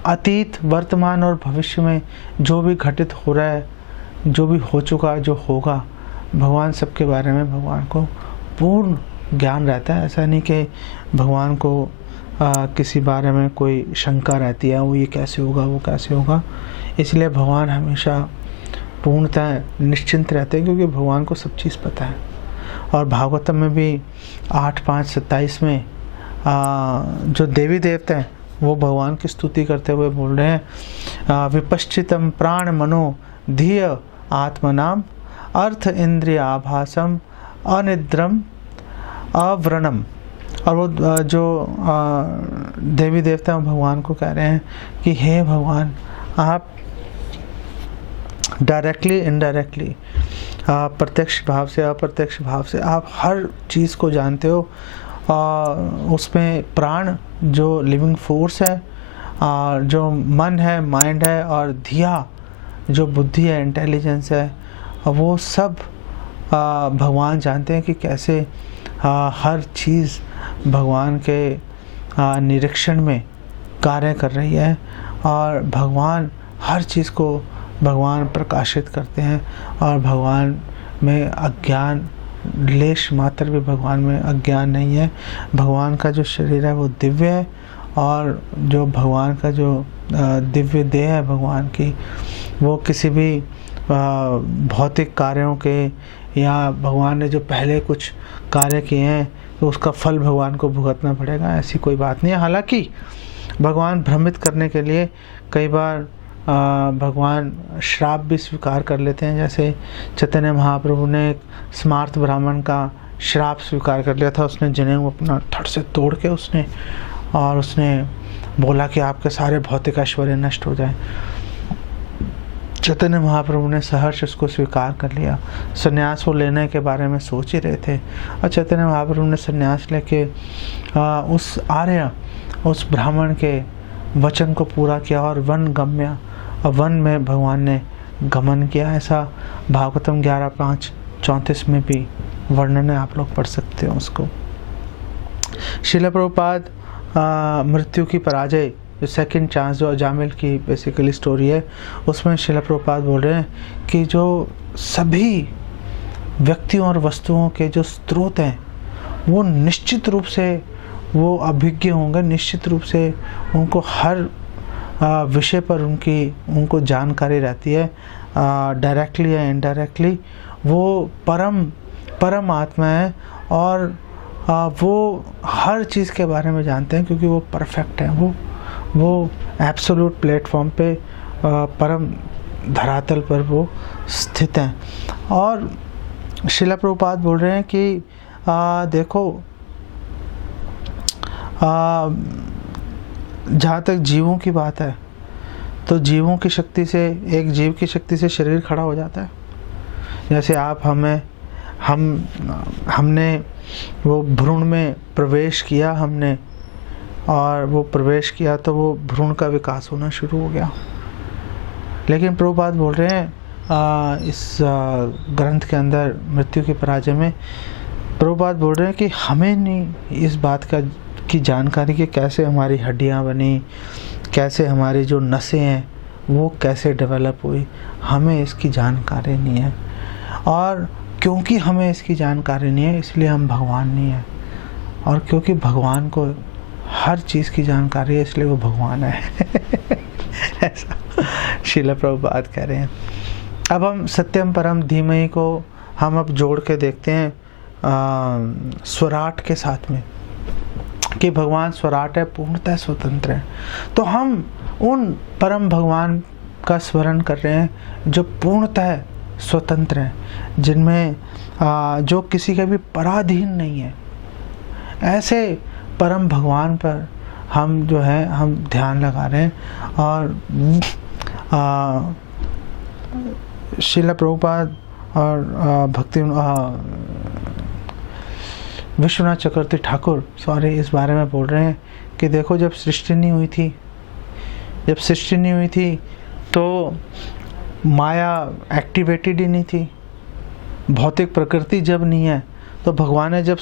अतीत, वर्तमान और भविष्य में जो भी घटित हो रहा है, जो भी हो चुका, जो होगा, भगवान सबके बारे में भगवान को पूर्ण ज्ञान रहता है। ऐसा नहीं कि भगवान को किसी बारे में कोई शंका रहती है, वो ये कैसे होगा, वो कैसे होगा। इसलिए भगवान हमेशा पूर्णतः निश्चिंत रहते हैं, क्योंकि भगवान को सब चीज़ पता है। और भागवतम में भी 8:5-27 में जो देवी देवता हैं वो भगवान की स्तुति करते हुए बोल रहे हैं, विपश्चितम प्राण मनो धिय आत्मनाम अर्थ इंद्रिय आभासम अनिद्रम अव्रणम। और वो जो देवी देवता भगवान को कह रहे हैं कि हे भगवान, आप डायरेक्टली इनडायरेक्टली, प्रत्यक्ष भाव से अप्रत्यक्ष भाव से आप हर चीज़ को जानते हो। उसमें प्राण जो लिविंग फोर्स है, जो मन है, माइंड है, और धिया जो बुद्धि है, इंटेलिजेंस है, वो सब भगवान जानते हैं कि कैसे हर चीज़ भगवान के निरीक्षण में कार्य कर रही है। और भगवान हर चीज़ को भगवान प्रकाशित करते हैं, और भगवान में अज्ञान लेश मात्र भी भगवान में अज्ञान नहीं है। भगवान का जो शरीर है वो दिव्य है, और जो भगवान का जो दिव्य देह है भगवान की, वो किसी भी भौतिक कार्यों के, या भगवान ने जो पहले कुछ कार्य किए हैं तो उसका फल भगवान को भुगतना पड़ेगा, ऐसी कोई बात नहीं है। हालांकि भगवान भ्रमित करने के लिए कई बार भगवान श्राप भी स्वीकार कर लेते हैं। जैसे चैतन्य महाप्रभु ने एक स्मार्त ब्राह्मण का श्राप स्वीकार कर लिया था। उसने जनेऊ अपना धड़ से तोड़ के उसने बोला कि आपके सारे भौतिक ऐश्वर्य नष्ट हो जाए। चैतन्य महाप्रभु ने सहर्ष उसको स्वीकार कर लिया। संन्यास वो लेने के बारे में सोच ही रहे थे, और चैतन्य महाप्रभु ने संन्यास लेके उस ब्राह्मण के वचन को पूरा किया, और वन गम्य, और वन में भगवान ने गमन किया। ऐसा भागवतम 11:5-34 में भी वर्णन है, आप लोग पढ़ सकते हो उसको। श्रील प्रभुपाद मृत्यु की पराजय, जो सेकंड चांस, जो अजामिल की बेसिकली स्टोरी है, उसमें श्रील प्रभुपाद बोल रहे हैं कि जो सभी व्यक्तियों और वस्तुओं के जो स्रोत हैं वो निश्चित रूप से वो अभिज्ञ होंगे, निश्चित रूप से उनको हर विषय पर उनको जानकारी रहती है, डायरेक्टली या इनडायरेक्टली। वो परम आत्मा है, और वो हर चीज़ के बारे में जानते हैं, क्योंकि वो परफेक्ट है। वो एब्सोल्यूट प्लेटफॉर्म पे, परम धरातल पर वो स्थित हैं। और श्रील प्रभुपाद बोल रहे हैं कि देखो, जहाँ तक जीवों की बात है, तो जीवों की शक्ति से, एक जीव की शक्ति से शरीर खड़ा हो जाता है। जैसे आप हमने वो भ्रूण में प्रवेश किया हमने, और वो प्रवेश किया तो वो भ्रूण का विकास होना शुरू हो गया। लेकिन प्रभुपाद बोल रहे हैं इस ग्रंथ के अंदर मृत्यु की पराजय में, प्रभुपाद बोल रहे हैं कि हमें नहीं इस बात की जानकारी कि कैसे हमारी हड्डियां बनी, कैसे हमारी जो नसें हैं वो कैसे डेवलप हुई, हमें इसकी जानकारी नहीं है। और क्योंकि हमें इसकी जानकारी नहीं है, इसलिए हम भगवान नहीं हैं। और क्योंकि भगवान को हर चीज़ की जानकारी है, इसलिए वो भगवान है। ऐसा श्रील प्रभुपाद कह रहे हैं। अब हम सत्यम परम धीमहि को हम अब जोड़ के देखते हैं स्वराट के साथ में, कि भगवान स्वराट है, पूर्णतः स्वतंत्र है। तो हम उन परम भगवान का स्मरण कर रहे हैं जो पूर्णतः स्वतंत्र हैं, जिनमें जो किसी के भी पराधीन नहीं है, ऐसे परम भगवान पर हम जो है हम ध्यान लगा रहे हैं। और श्रील प्रभुपाद और भक्ति विश्वनाथ चक्रवर्ती ठाकुर इस बारे में बोल रहे हैं कि देखो, जब सृष्टि नहीं हुई थी तो माया एक्टिवेटेड ही नहीं थी। भौतिक प्रकृति जब नहीं है तो भगवान ने जब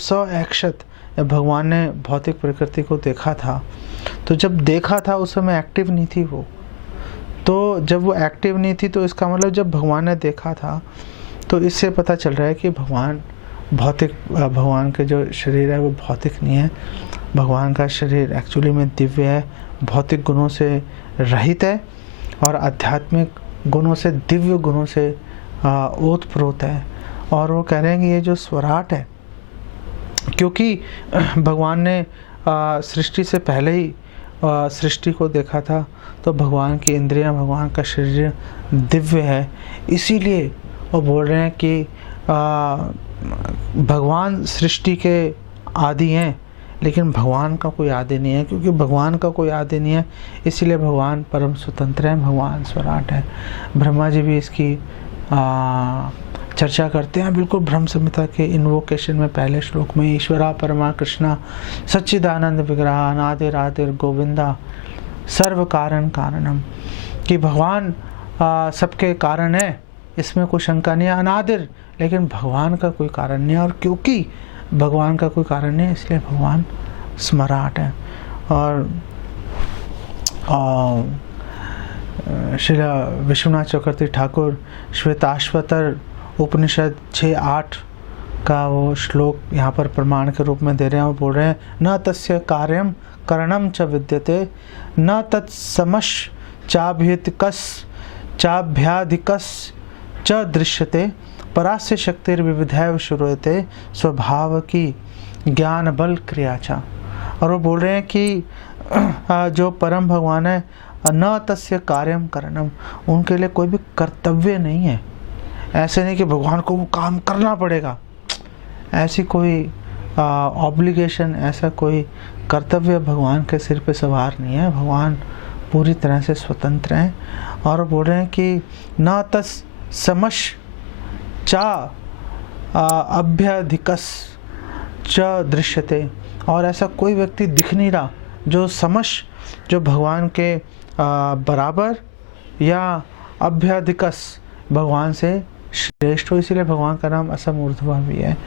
भगवान ने भौतिक प्रकृति को देखा था, तो जब देखा था उस समय एक्टिव नहीं थी वो। तो जब वो एक्टिव नहीं थी तो इसका मतलब जब भगवान ने देखा था, तो इससे पता चल रहा है कि भगवान के जो शरीर है वो भौतिक नहीं है। भगवान का शरीर एक्चुअली में दिव्य है, भौतिक गुणों से रहित है और आध्यात्मिक गुणों से, दिव्य गुणों से ओतप्रोत है। और वो कह रहे हैं कि ये जो स्वराट है, क्योंकि भगवान ने सृष्टि से पहले ही सृष्टि को देखा था, तो भगवान की इंद्रियां, भगवान का शरीर दिव्य है। इसीलिए वो बोल रहे हैं कि भगवान सृष्टि के आदि हैं, लेकिन भगवान का कोई आदि नहीं है। क्योंकि भगवान का कोई आदि नहीं है, इसीलिए भगवान परम स्वतंत्र है, भगवान स्वराट है। ब्रह्मा जी भी इसकी चर्चा करते हैं, बिल्कुल ब्रह्म संहिता के इन्वोकेशन में पहले श्लोक में, ईश्वरा परमा कृष्णा सच्चिदानंद विग्रह अनादिरादिर गोविंदा सर्व कारण कारणम, कि भगवान सबके कारण है, इसमें कोई शंका नहीं है। अनादिर, लेकिन भगवान का कोई कारण नहीं है, और क्योंकि भगवान का कोई कारण नहीं है इसलिए भगवान स्मराट है। और श्री विश्वनाथ चक्रवर्ती ठाकुर श्वेताश्वतर उपनिषद 6:8 का वो श्लोक यहाँ पर प्रमाण के रूप में दे रहे हैं। वो बोल रहे हैं, न तस्य कार्यम करणम च विद्यते, न तत्समश चाभ्याधिकस च दृश्यते, परास्य शक्तिर्विविधैव श्रूयते, स्वभाव की ज्ञान बल क्रिया च। और वो बोल रहे हैं कि जो परम भगवान है, न तस्य कार्यम करणम, उनके लिए कोई भी कर्तव्य नहीं है। ऐसे नहीं कि भगवान को वो काम करना पड़ेगा, ऐसी कोई ऑब्लिगेशन, ऐसा कोई कर्तव्य भगवान के सिर पे सवार नहीं है। भगवान पूरी तरह से स्वतंत्र हैं। और बोल रहे हैं कि न तस् समश चा अभ्यधिकस च दृश्यते, और ऐसा कोई व्यक्ति दिख नहीं रहा जो समश, जो भगवान के बराबर या अभ्यधिकस, भगवान से श्रेष्ठ हो। इसीलिए भगवान का नाम असम ऊर्ध्वभावी है।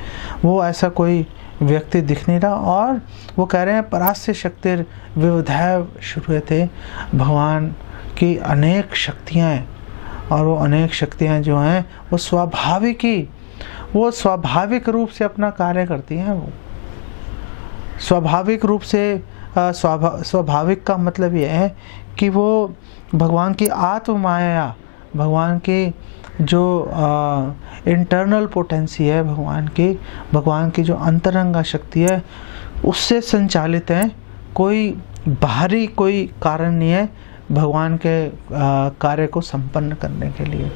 वो ऐसा कोई व्यक्ति दिख नहीं रहा। और वो कह रहे हैं, परास्य शक्तिर विविधैव श्रूयते, भगवान की अनेक शक्तियाँ हैं, और वो अनेक शक्तियाँ जो हैं वो स्वाभाविक रूप से अपना कार्य करती हैं। वो स्वाभाविक रूप से, स्वाभाविक का मतलब ये है कि वो भगवान की आत्म माया, भगवान की जो इंटरनल पोटेंसी है, भगवान की जो अंतरंगा शक्ति है, उससे संचालित है। कोई बाहरी कोई कारण नहीं है भगवान के कार्य को संपन्न करने के लिए।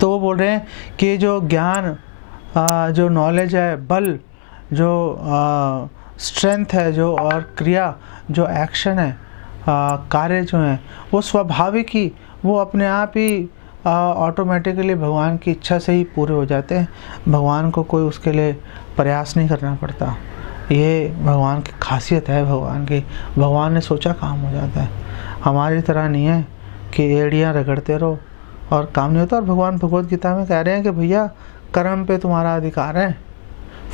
तो वो बोल रहे हैं कि जो ज्ञान, जो नॉलेज है, बल, जो स्ट्रेंथ है, जो और क्रिया, जो एक्शन है, कार्य जो है, वो स्वाभाविक ही, वो अपने आप ही ऑटोमेटिकली भगवान की इच्छा से ही पूरे हो जाते हैं। भगवान को कोई उसके लिए प्रयास नहीं करना पड़ता। ये भगवान की खासियत है। भगवान ने सोचा काम हो जाता है। हमारी तरह नहीं है कि एड़ियाँ रगड़ते रहो और काम नहीं होता। और भगवान भगवद गीता में कह रहे हैं कि भैया, कर्म पे तुम्हारा अधिकार है,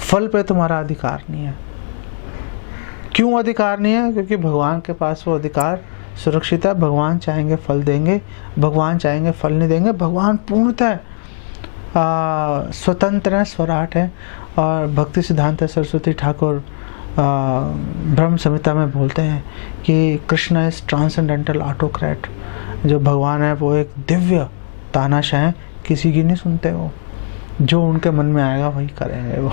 फल पे तुम्हारा अधिकार नहीं है। क्यों अधिकार नहीं है? क्योंकि भगवान के पास वो अधिकार सुरक्षित है। भगवान चाहेंगे फल देंगे, भगवान चाहेंगे फल नहीं देंगे। भगवान पूर्णतः स्वतंत्र है, स्वराट है। और भक्ति सिद्धांत सरस्वती ठाकुर ब्रह्म संहिता में बोलते हैं कि कृष्ण इज ट्रांसेंडेंटल ऑटोक्रेट। जो भगवान है वो एक दिव्य तानाशाह है, किसी की नहीं सुनते। वो जो उनके मन में आएगा वही करेंगे वो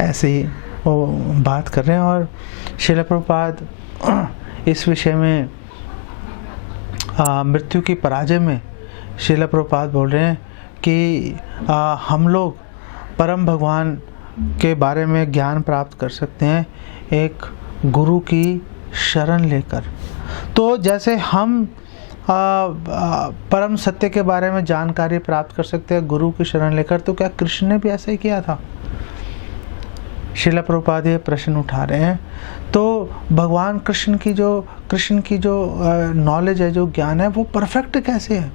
ऐसे ही वो बात कर रहे हैं। और श्रील प्रभुपाद इस विषय में मृत्यु की पराजय में श्रील प्रभुपाद बोल रहे हैं कि हम लोग परम भगवान के बारे में ज्ञान प्राप्त कर सकते हैं एक गुरु की शरण लेकर। तो जैसे हम परम सत्य के बारे में जानकारी प्राप्त कर सकते हैं गुरु की शरण लेकर, तो क्या कृष्ण ने भी ऐसा ही किया था? श्रील प्रभुपाद ये प्रश्न उठा रहे हैं। तो भगवान कृष्ण की जो नॉलेज है, जो ज्ञान है, वो परफेक्ट कैसे है?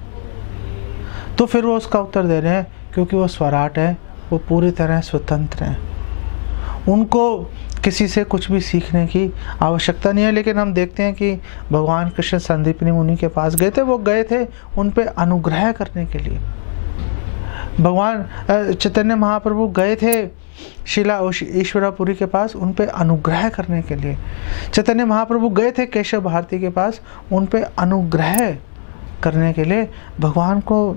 तो फिर वो उसका उत्तर दे रहे हैं, क्योंकि वो स्वराट है, वो पूरी तरह स्वतंत्र हैं, उनको किसी से कुछ भी सीखने की आवश्यकता नहीं है। लेकिन हम देखते हैं कि भगवान कृष्ण संदीपनी मुनि के पास गए थे, वो गए थे उन पे अनुग्रह करने के लिए। भगवान चैतन्य महाप्रभु गए थे शिला ईश्वरापुरी के पास उन पे अनुग्रह करने के लिए। चैतन्य महाप्रभु गए थे केशव भारती के पास उन पे अनुग्रह करने के लिए। भगवान को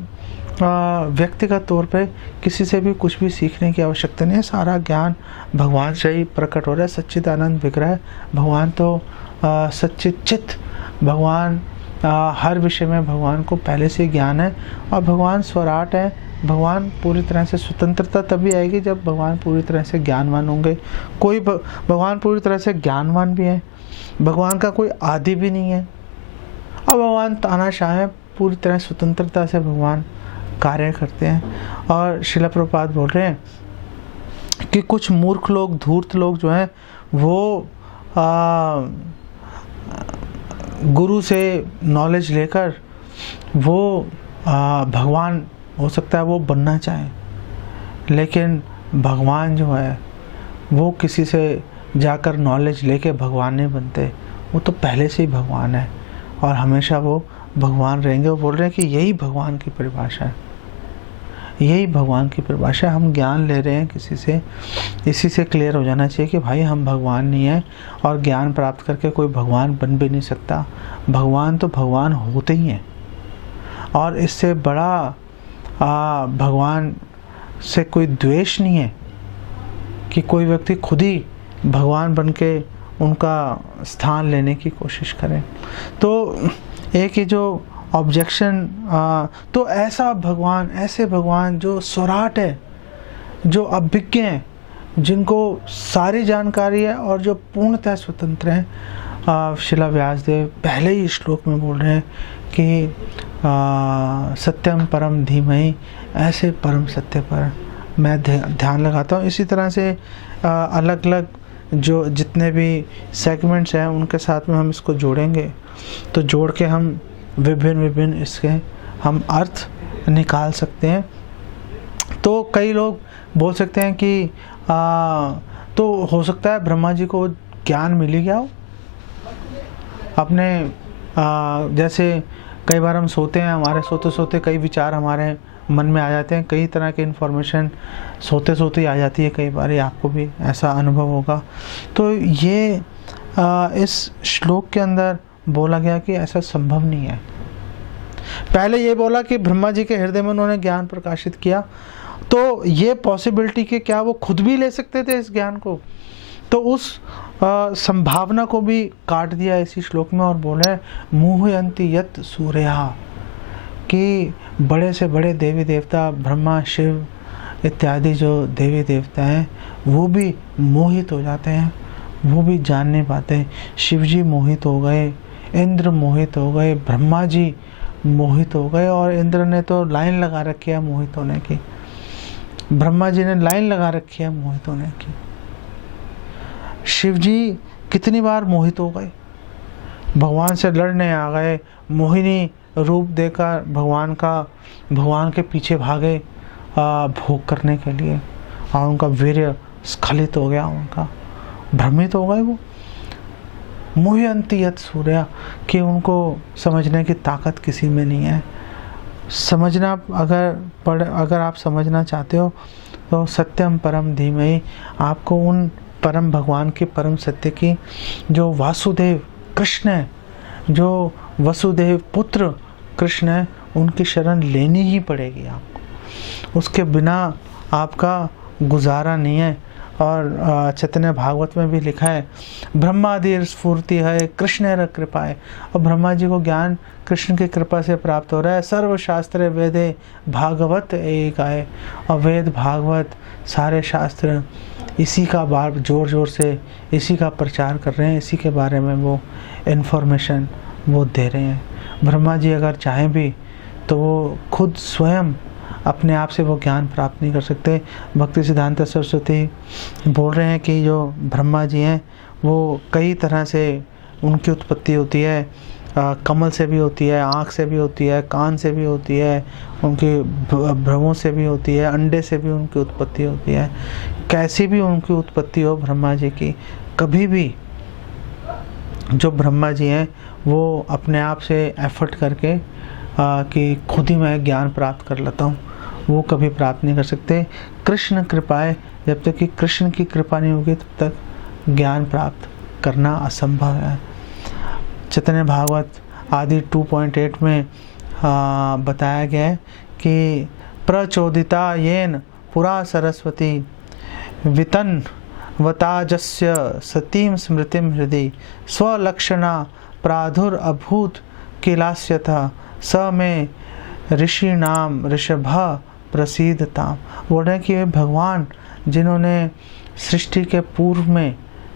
व्यक्तिगत तौर पे किसी से भी कुछ भी सीखने की आवश्यकता नहीं है, सारा ज्ञान भगवान से ही प्रकट हो रहा है। सच्चिदानंद विग्रह भगवान तो सच्चित चित्त भगवान, हर विषय में भगवान को पहले से ज्ञान है और भगवान स्वराट है। भगवान पूरी तरह से स्वतंत्रता तभी आएगी जब भगवान पूरी तरह से ज्ञानवान होंगे। भगवान पूरी तरह से ज्ञानवान भी है, भगवान का कोई आदि भी नहीं है और भगवान तानाशाह है, पूरी तरह स्वतंत्रता से भगवान कार्य करते हैं। और श्रील प्रभुपाद बोल रहे हैं कि कुछ मूर्ख लोग, धूर्त लोग जो हैं वो गुरु से नॉलेज लेकर वो भगवान हो सकता है वो बनना चाहें, लेकिन भगवान जो है वो किसी से जाकर नॉलेज लेके भगवान नहीं बनते, वो तो पहले से ही भगवान है और हमेशा वो भगवान रहेंगे। वो बोल रहे हैं कि यही भगवान की परिभाषा है, यही भगवान की परिभाषा। हम ज्ञान ले रहे हैं किसी से, इसी से क्लियर हो जाना चाहिए कि भाई हम भगवान नहीं है और ज्ञान प्राप्त करके कोई भगवान बन भी नहीं सकता। भगवान तो भगवान होते ही हैं और इससे बड़ा भगवान से कोई द्वेष नहीं है कि कोई व्यक्ति खुद ही भगवान बन के उनका स्थान लेने की कोशिश करे। तो एक ही जो ऑब्जेक्शन, तो ऐसा भगवान, ऐसे भगवान जो स्वराट है, जो अभिज्ञ हैं, जिनको सारी जानकारी है और जो पूर्णतः स्वतंत्र हैं। शिला व्यासदेव पहले ही श्लोक में बोल रहे हैं कि सत्यम परम धीमहि, ऐसे परम सत्य पर मैं ध्यान लगाता हूँ। इसी तरह से अलग अलग जो जितने भी सेगमेंट्स हैं उनके साथ में हम इसको जोड़ेंगे, तो जोड़ के हम विभिन्न इसके हम अर्थ निकाल सकते हैं। तो कई लोग बोल सकते हैं कि तो हो सकता है ब्रह्मा जी को ज्ञान मिल ही गया हो अपने, जैसे कई बार हम सोते हैं, हमारे सोते सोते कई विचार हमारे मन में आ जाते हैं, कई तरह की इन्फॉर्मेशन सोते सोते ही आ जाती है। कई बार आपको भी ऐसा अनुभव होगा। तो ये इस श्लोक के अंदर बोला गया कि ऐसा संभव नहीं है। पहले ये बोला कि ब्रह्मा जी के हृदय में उन्होंने ज्ञान प्रकाशित किया, तो ये पॉसिबिलिटी कि क्या वो खुद भी ले सकते थे इस ज्ञान को, तो उस संभावना को भी काट दिया इसी श्लोक में और बोले मुह्यन्ति यत् सूर्या, कि बड़े से बड़े देवी देवता ब्रह्मा शिव इत्यादि जो देवी देवता हैं वो भी मोहित हो जाते हैं, वो भी जान नहीं पाते। शिव जी मोहित हो गए, इंद्र मोहित हो गए, ब्रह्मा जी मोहित हो गए और इंद्र ने तो लाइन लगा रखी है मोहित होने की, ब्रह्मा जी ने लाइन लगा रखी है मोहित होने की। शिव जी कितनी बार मोहित हो गए, भगवान से लड़ने आ गए, मोहिनी रूप देकर भगवान के पीछे भागे भोग करने के लिए और उनका वीर्य स्खलित हो गया, उनका भ्रमित हो गए। वो मुह्यन्ति यत् सूर्या, कि उनको समझने की ताकत किसी में नहीं है। समझना अगर आप समझना चाहते हो तो सत्यम परम धीमहि, आपको उन परम भगवान के परम सत्य की, जो वासुदेव कृष्ण है, जो वसुदेव पुत्र कृष्ण है, उनकी शरण लेनी ही पड़ेगी आपको। उसके बिना आपका गुजारा नहीं है। और चैतन्य भागवत में भी लिखा है, ब्रह्मादि स्फूर्ति है कृष्ण कृपा है। और ब्रह्मा जी को ज्ञान कृष्ण की कृपा से प्राप्त हो रहा है। सर्वशास्त्र वेदे भागवत एक आए, और वेद भागवत सारे शास्त्र इसी का बार जोर जोर से इसी का प्रचार कर रहे हैं, इसी के बारे में वो इन्फॉर्मेशन वो दे रहे हैं। ब्रह्मा जी अगर चाहें भी तो वो खुद स्वयं अपने आप से वो ज्ञान प्राप्त नहीं कर सकते। भक्ति सिद्धांत सरस्वती बोल रहे हैं कि जो ब्रह्मा जी हैं वो कई तरह से उनकी उत्पत्ति होती है, कमल से भी होती है, आँख से भी होती है, कान से भी होती है, उनकी भ्रमों से भी होती है, अंडे से भी उनकी उत्पत्ति होती है। कैसी भी उनकी उत्पत्ति हो ब्रह्मा जी की, कभी भी जो ब्रह्मा जी हैं वो अपने आप से एफर्ट करके कि खुद ही मैं ज्ञान प्राप्त कर लेता हूँ, वो कभी प्राप्त नहीं कर सकते। कृष्ण कृपाएं, जब तक कि कृष्ण की कृपा नहीं होगी तब तक ज्ञान प्राप्त करना असंभव है। चैतन्य भागवत आदि 2.8 में बताया गया है कि प्रचोदिता येन पुरा सरस्वती वितन वताजस्य सतीम स्मृतिम हृदि स्वलक्षणा प्रादुर अभूत किलास्यथा स में ऋषि नाम ऋषभ प्रसिद्धता। बोल रहे हैं कि भगवान जिन्होंने सृष्टि के पूर्व में,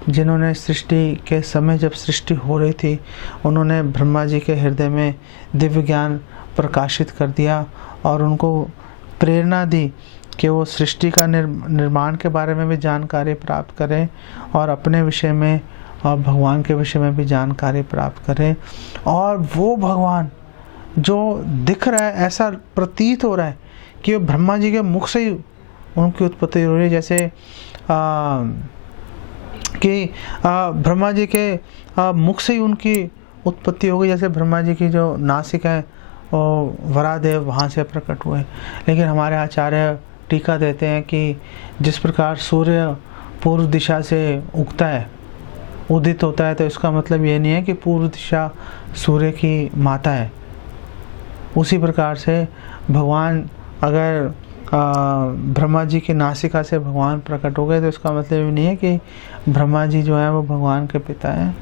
जिन्होंने सृष्टि के समय जब सृष्टि हो रही थी, उन्होंने ब्रह्मा जी के हृदय में दिव्य ज्ञान प्रकाशित कर दिया और उनको प्रेरणा दी कि वो सृष्टि का निर्माण के बारे में भी जानकारी प्राप्त करें और अपने विषय में और भगवान के विषय में भी जानकारी प्राप्त करें। और वो भगवान जो दिख रहा है, ऐसा प्रतीत हो रहा है कि वो ब्रह्मा जी के मुख से ही उनकी उत्पत्ति हो रही है। जैसे कि ब्रह्मा जी के मुख से ही उनकी उत्पत्ति हो गई। जैसे ब्रह्मा जी की जो नासिका है और वरादेव वहाँ से प्रकट हुए। लेकिन हमारे आचार्य टीका देते हैं कि जिस प्रकार सूर्य पूर्व दिशा से उगता है, उदित होता है, तो इसका मतलब ये नहीं है कि पूर्व दिशा सूर्य की माता है। उसी प्रकार से भगवान अगर ब्रह्मा जी की नासिका से भगवान प्रकट हो गए तो इसका मतलब ये नहीं है कि ब्रह्मा जी जो है वो भगवान के पिता हैं।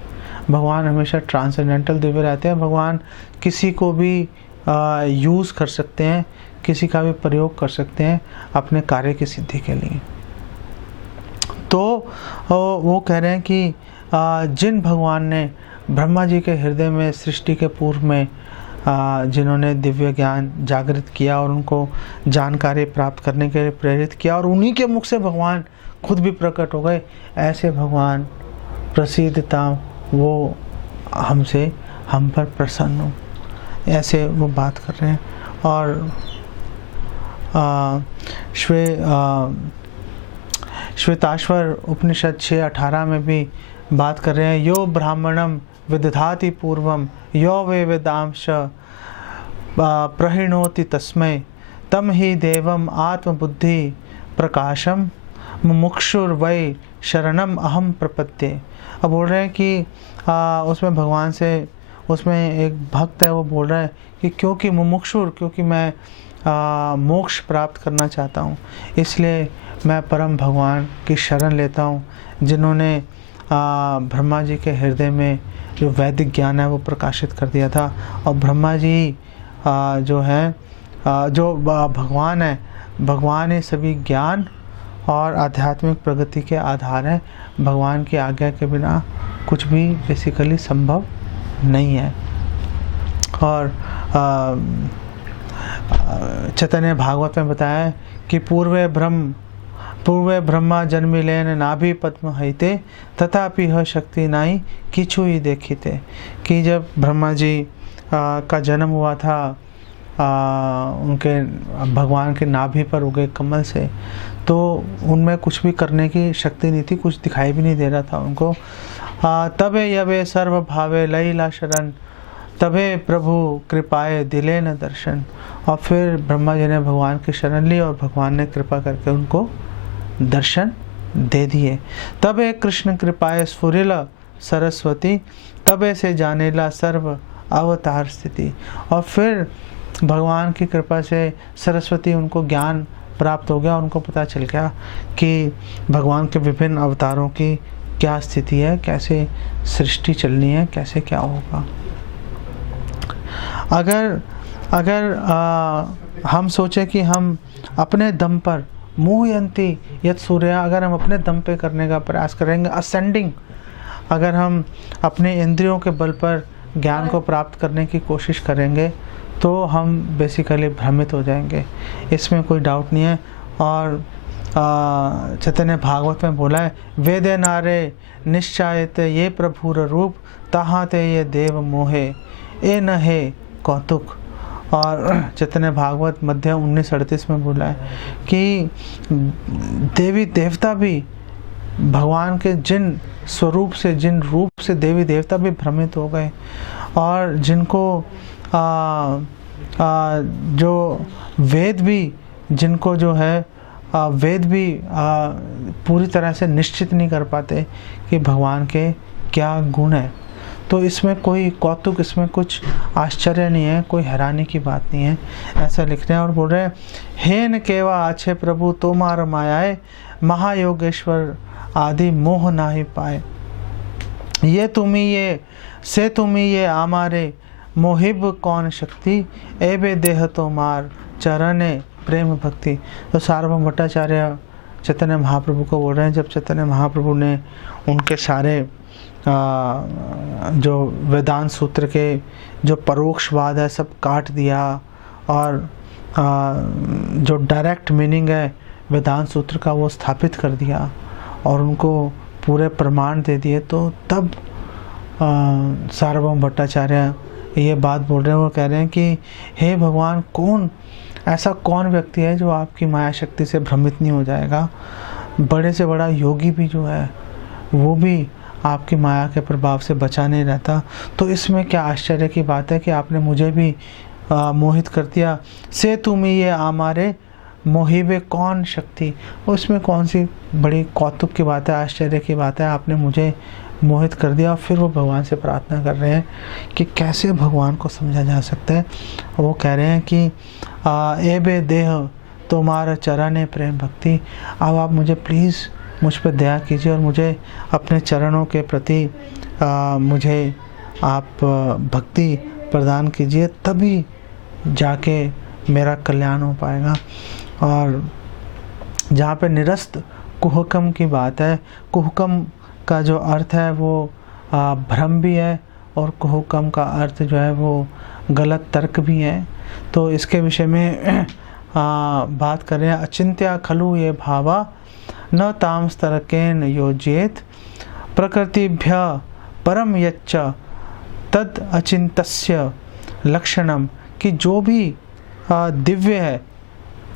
भगवान हमेशा ट्रांसेंडेंटल दिव्य रहते हैं। भगवान किसी को भी यूज़ कर सकते हैं, किसी का भी प्रयोग कर सकते हैं अपने कार्य की सिद्धि के लिए। तो वो कह रहे हैं कि जिन भगवान ने ब्रह्मा जी के हृदय में सृष्टि के पूर्व में जिन्होंने दिव्य ज्ञान जागृत किया और उनको जानकारी प्राप्त करने के लिए प्रेरित किया और उन्हीं के मुख से भगवान खुद भी प्रकट हो गए, ऐसे भगवान प्रसिद्धता वो हमसे हम पर प्रसन्न हो, ऐसे वो बात कर रहे हैं। और श्वेताश्वर उपनिषद 6:18 में भी बात कर रहे हैं, यो ब्राह्मणम विदधाति पूर्वम यो वे वेदांश प्रहिणोति तस्मै तम ही देवम आत्मबुद्धि प्रकाशम मुमुक्षुर वै शरणम अहम प्रपद्ये। अब बोल रहे हैं कि उसमें भगवान से, उसमें एक भक्त है वो बोल रहा है कि क्योंकि मुमुक्षुर, क्योंकि मैं मोक्ष प्राप्त करना चाहता हूँ, इसलिए मैं परम भगवान की शरण लेता हूँ जिन्होंने ब्रह्मा जी के हृदय में जो वैदिक ज्ञान है वो प्रकाशित कर दिया था। और ब्रह्मा जी जो है, जो भगवान है, भगवान ही सभी ज्ञान और आध्यात्मिक प्रगति के आधार हैं। भगवान की आज्ञा के बिना कुछ भी बेसिकली संभव नहीं है। और चैतन्य भागवत में बताया है कि पूर्वे ब्रह्मा जन्मिलेन नाभि पद्म हईते तथापि ह शक्ति नाई किछु ही देखिते। कि जब ब्रह्मा जी का जन्म हुआ था उनके भगवान के नाभि पर उगे कमल से, तो उनमें कुछ भी करने की शक्ति नहीं थी, कुछ दिखाई भी नहीं दे रहा था उनको। तबे यवे सर्व भावे लईला शरण तबे प्रभु कृपाए दिले न दर्शन। और फिर ब्रह्मा जी ने भगवान की शरण ली और भगवान ने कृपा करके उनको दर्शन दे दिए। तबे कृष्ण कृपाए स्फुरिल सरस्वती तबे से जानेला सर्व अवतार स्थिति। और फिर भगवान की कृपा से सरस्वती उनको ज्ञान प्राप्त हो गया, उनको पता चल गया कि भगवान के विभिन्न अवतारों की क्या स्थिति है, कैसे सृष्टि चलनी है, कैसे क्या होगा। अगर हम सोचें कि हम अपने दम पर मोहयंती यत् सूर्या, अगर हम अपने दम पे करने का प्रयास करेंगे, असेंडिंग, अगर हम अपने इंद्रियों के बल पर ज्ञान को प्राप्त करने की कोशिश करेंगे तो हम बेसिकली भ्रमित हो जाएंगे, इसमें कोई डाउट नहीं है। और चैतन्य भागवत में बोला है, वेदे नारे निश्चायते ये प्रभुर रूप ताहाते ये देव मोहे ए न हे कौतुक। और चैतन्य भागवत मध्य 1938 में बोला है कि देवी देवता भी भगवान के जिन स्वरूप से, जिन रूप से देवी देवता भी भ्रमित हो गए, और जिनको जो वेद भी, जिनको जो है वेद भी पूरी तरह से निश्चित नहीं कर पाते कि भगवान के क्या गुण है। तो इसमें कोई कौतुक, इसमें कुछ आश्चर्य नहीं है, कोई हैरानी की बात नहीं है, ऐसा लिख रहे हैं। और बोल रहे हैं, हेन केवा अच्छे प्रभु तोमार मायाए, महायोगेश्वर आदि मोह नाही पाए। ये तुम्ही ये से तुम्ही ये आमारे, मोहिब कौन शक्ति, एबे देह तो मार चरणे प्रेम भक्ति। तो सार्वभौम भट्टाचार्य चैतन्य महाप्रभु को बोल रहे हैं, जब चैतन्य महाप्रभु ने उनके सारे जो वेदांत सूत्र के जो परोक्षवाद है सब काट दिया, और जो डायरेक्ट मीनिंग है वेदांत सूत्र का वो स्थापित कर दिया, और उनको पूरे प्रमाण दे दिए, तो तब सार्वभौम भट्टाचार्य ये बात बोल रहे हैं। वो कह रहे हैं कि हे भगवान, ऐसा कौन व्यक्ति है जो आपकी माया शक्ति से भ्रमित नहीं हो जाएगा। बड़े से बड़ा योगी भी जो है वो भी आपकी माया के प्रभाव से बचा नहीं रहता। तो इसमें क्या आश्चर्य की बात है कि आपने मुझे भी मोहित कर दिया। से तुम्हें ये आमारे मोहिबे कौन शक्ति, उसमें कौन सी बड़ी कौतुक की बात है, आश्चर्य की बात है, आपने मुझे मोहित कर दिया। फिर वो भगवान से प्रार्थना कर रहे हैं कि कैसे भगवान को समझा जा सकता है। वो कह रहे हैं कि एबे देह तुम्हारा चरण प्रेम भक्ति। अब आप मुझे प्लीज़ मुझ पर दया कीजिए और मुझे अपने चरणों के प्रति मुझे आप भक्ति प्रदान कीजिए, तभी जाके मेरा कल्याण हो पाएगा। और जहाँ पे निरस्त कुहकम की बात है, कुहकम का जो अर्थ है वो भ्रम भी है, और कुहकम का अर्थ जो है वो गलत तर्क भी है। तो इसके विषय में बात कर रहे हैं। अचिंत्या खलु ये भावा न तांस तर्केन योज्येत, प्रकृतिभ्य परम यच्च तद अचिंतस्य लक्षणम। कि जो भी दिव्य है,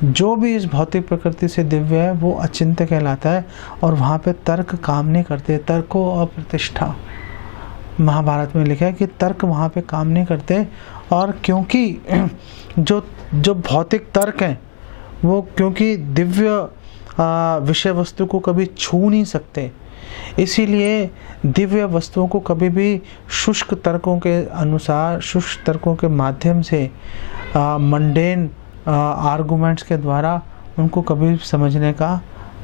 जो भी इस भौतिक प्रकृति से दिव्य है, वो अचिंत्य कहलाता है, और वहाँ पे तर्क काम नहीं करते। तर्को अप्रतिष्ठा, महाभारत में लिखा है कि तर्क वहाँ पे काम नहीं करते। और क्योंकि जो भौतिक तर्क हैं वो क्योंकि दिव्य विषय वस्तु को कभी छू नहीं सकते, इसीलिए दिव्य वस्तुओं को कभी भी शुष्क तर्कों के अनुसार, शुष्क तर्कों के माध्यम से, मंडेन आर्गुमेंट्स के द्वारा उनको कभी समझने का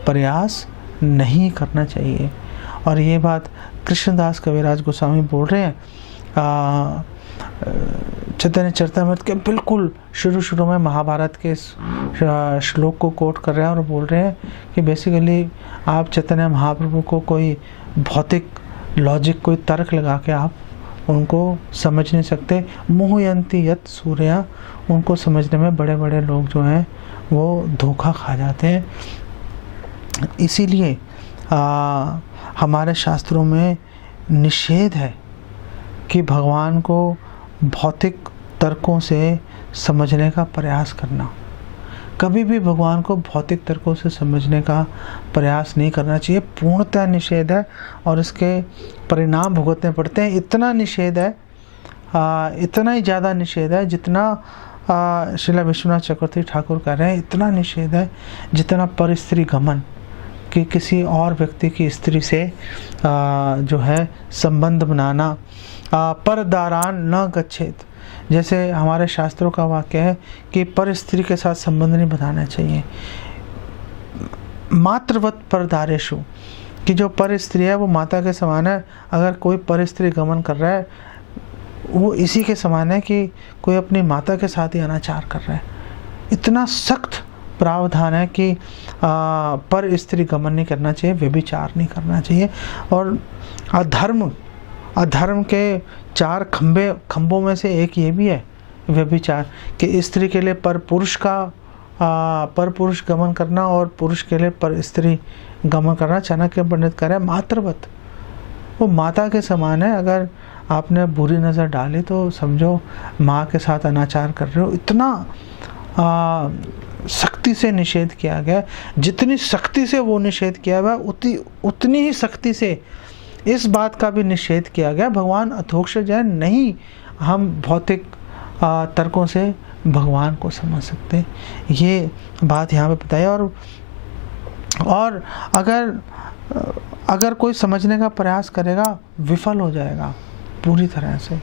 प्रयास नहीं करना चाहिए। और ये बात कृष्णदास कविराज गोस्वामी बोल रहे हैं चैतन्य चरितामृत के बिल्कुल शुरू में महाभारत के श्लोक को कोट कर रहे हैं, और बोल रहे हैं कि बेसिकली आप चैतन्य महाप्रभु को कोई भौतिक लॉजिक, कोई तर्क लगा के आप उनको समझ नहीं सकते। मोहयंती यत् सूर्या, उनको समझने में बड़े बड़े लोग जो हैं वो धोखा खा जाते हैं। इसीलिए हमारे शास्त्रों में निषेध है कि भगवान को भौतिक तर्कों से समझने का प्रयास करना। कभी भी भगवान को भौतिक तर्कों से समझने का प्रयास नहीं करना चाहिए, पूर्णतः निषेध है, और इसके परिणाम भुगतने पड़ते हैं। इतना निषेध है, इतना ही ज़्यादा निषेध है जितना श्रीला विश्वनाथ चक्रवर्ती ठाकुर कह रहे हैं, इतना निषेध है जितना पर स्त्री गमन, कि किसी और व्यक्ति की स्त्री से जो है संबंध बनाना। पर दारान न गच्छेत, जैसे हमारे शास्त्रों का वाक्य है कि पर स्त्री के साथ संबंध नहीं बनाना चाहिए। मातृवत परदारेषु, कि जो पर स्त्री है वो माता के समान है। अगर कोई पर स्त्री गमन कर रहा है वो इसी के समान है कि कोई अपनी माता के साथ ही अनाचार कर रहा है। इतना सख्त प्रावधान है कि पर स्त्री गमन नहीं करना चाहिए, व्यभिचार नहीं करना चाहिए। और अधर्म के 4 खंभों में से एक ये भी है व्यभिचार, कि स्त्री के लिए पर पुरुष गमन करना और पुरुष के लिए पर स्त्री गमन करना। चाणक्य पंडित कह रहे हैं मातृवत, वो माता के समान है। अगर आपने बुरी नज़र डाली तो समझो माँ के साथ अनाचार कर रहे हो। इतना सख्ती से निषेध किया गया। जितनी सख्ती से वो निषेध किया गया उतनी ही सख्ती से इस बात का भी निषेध किया गया, भगवान अथोक्षज है, नहीं हम भौतिक तर्कों से भगवान को समझ सकते। ये बात यहाँ पे बताई। और अगर कोई समझने का प्रयास करेगा विफल हो जाएगा पूरी तरह से।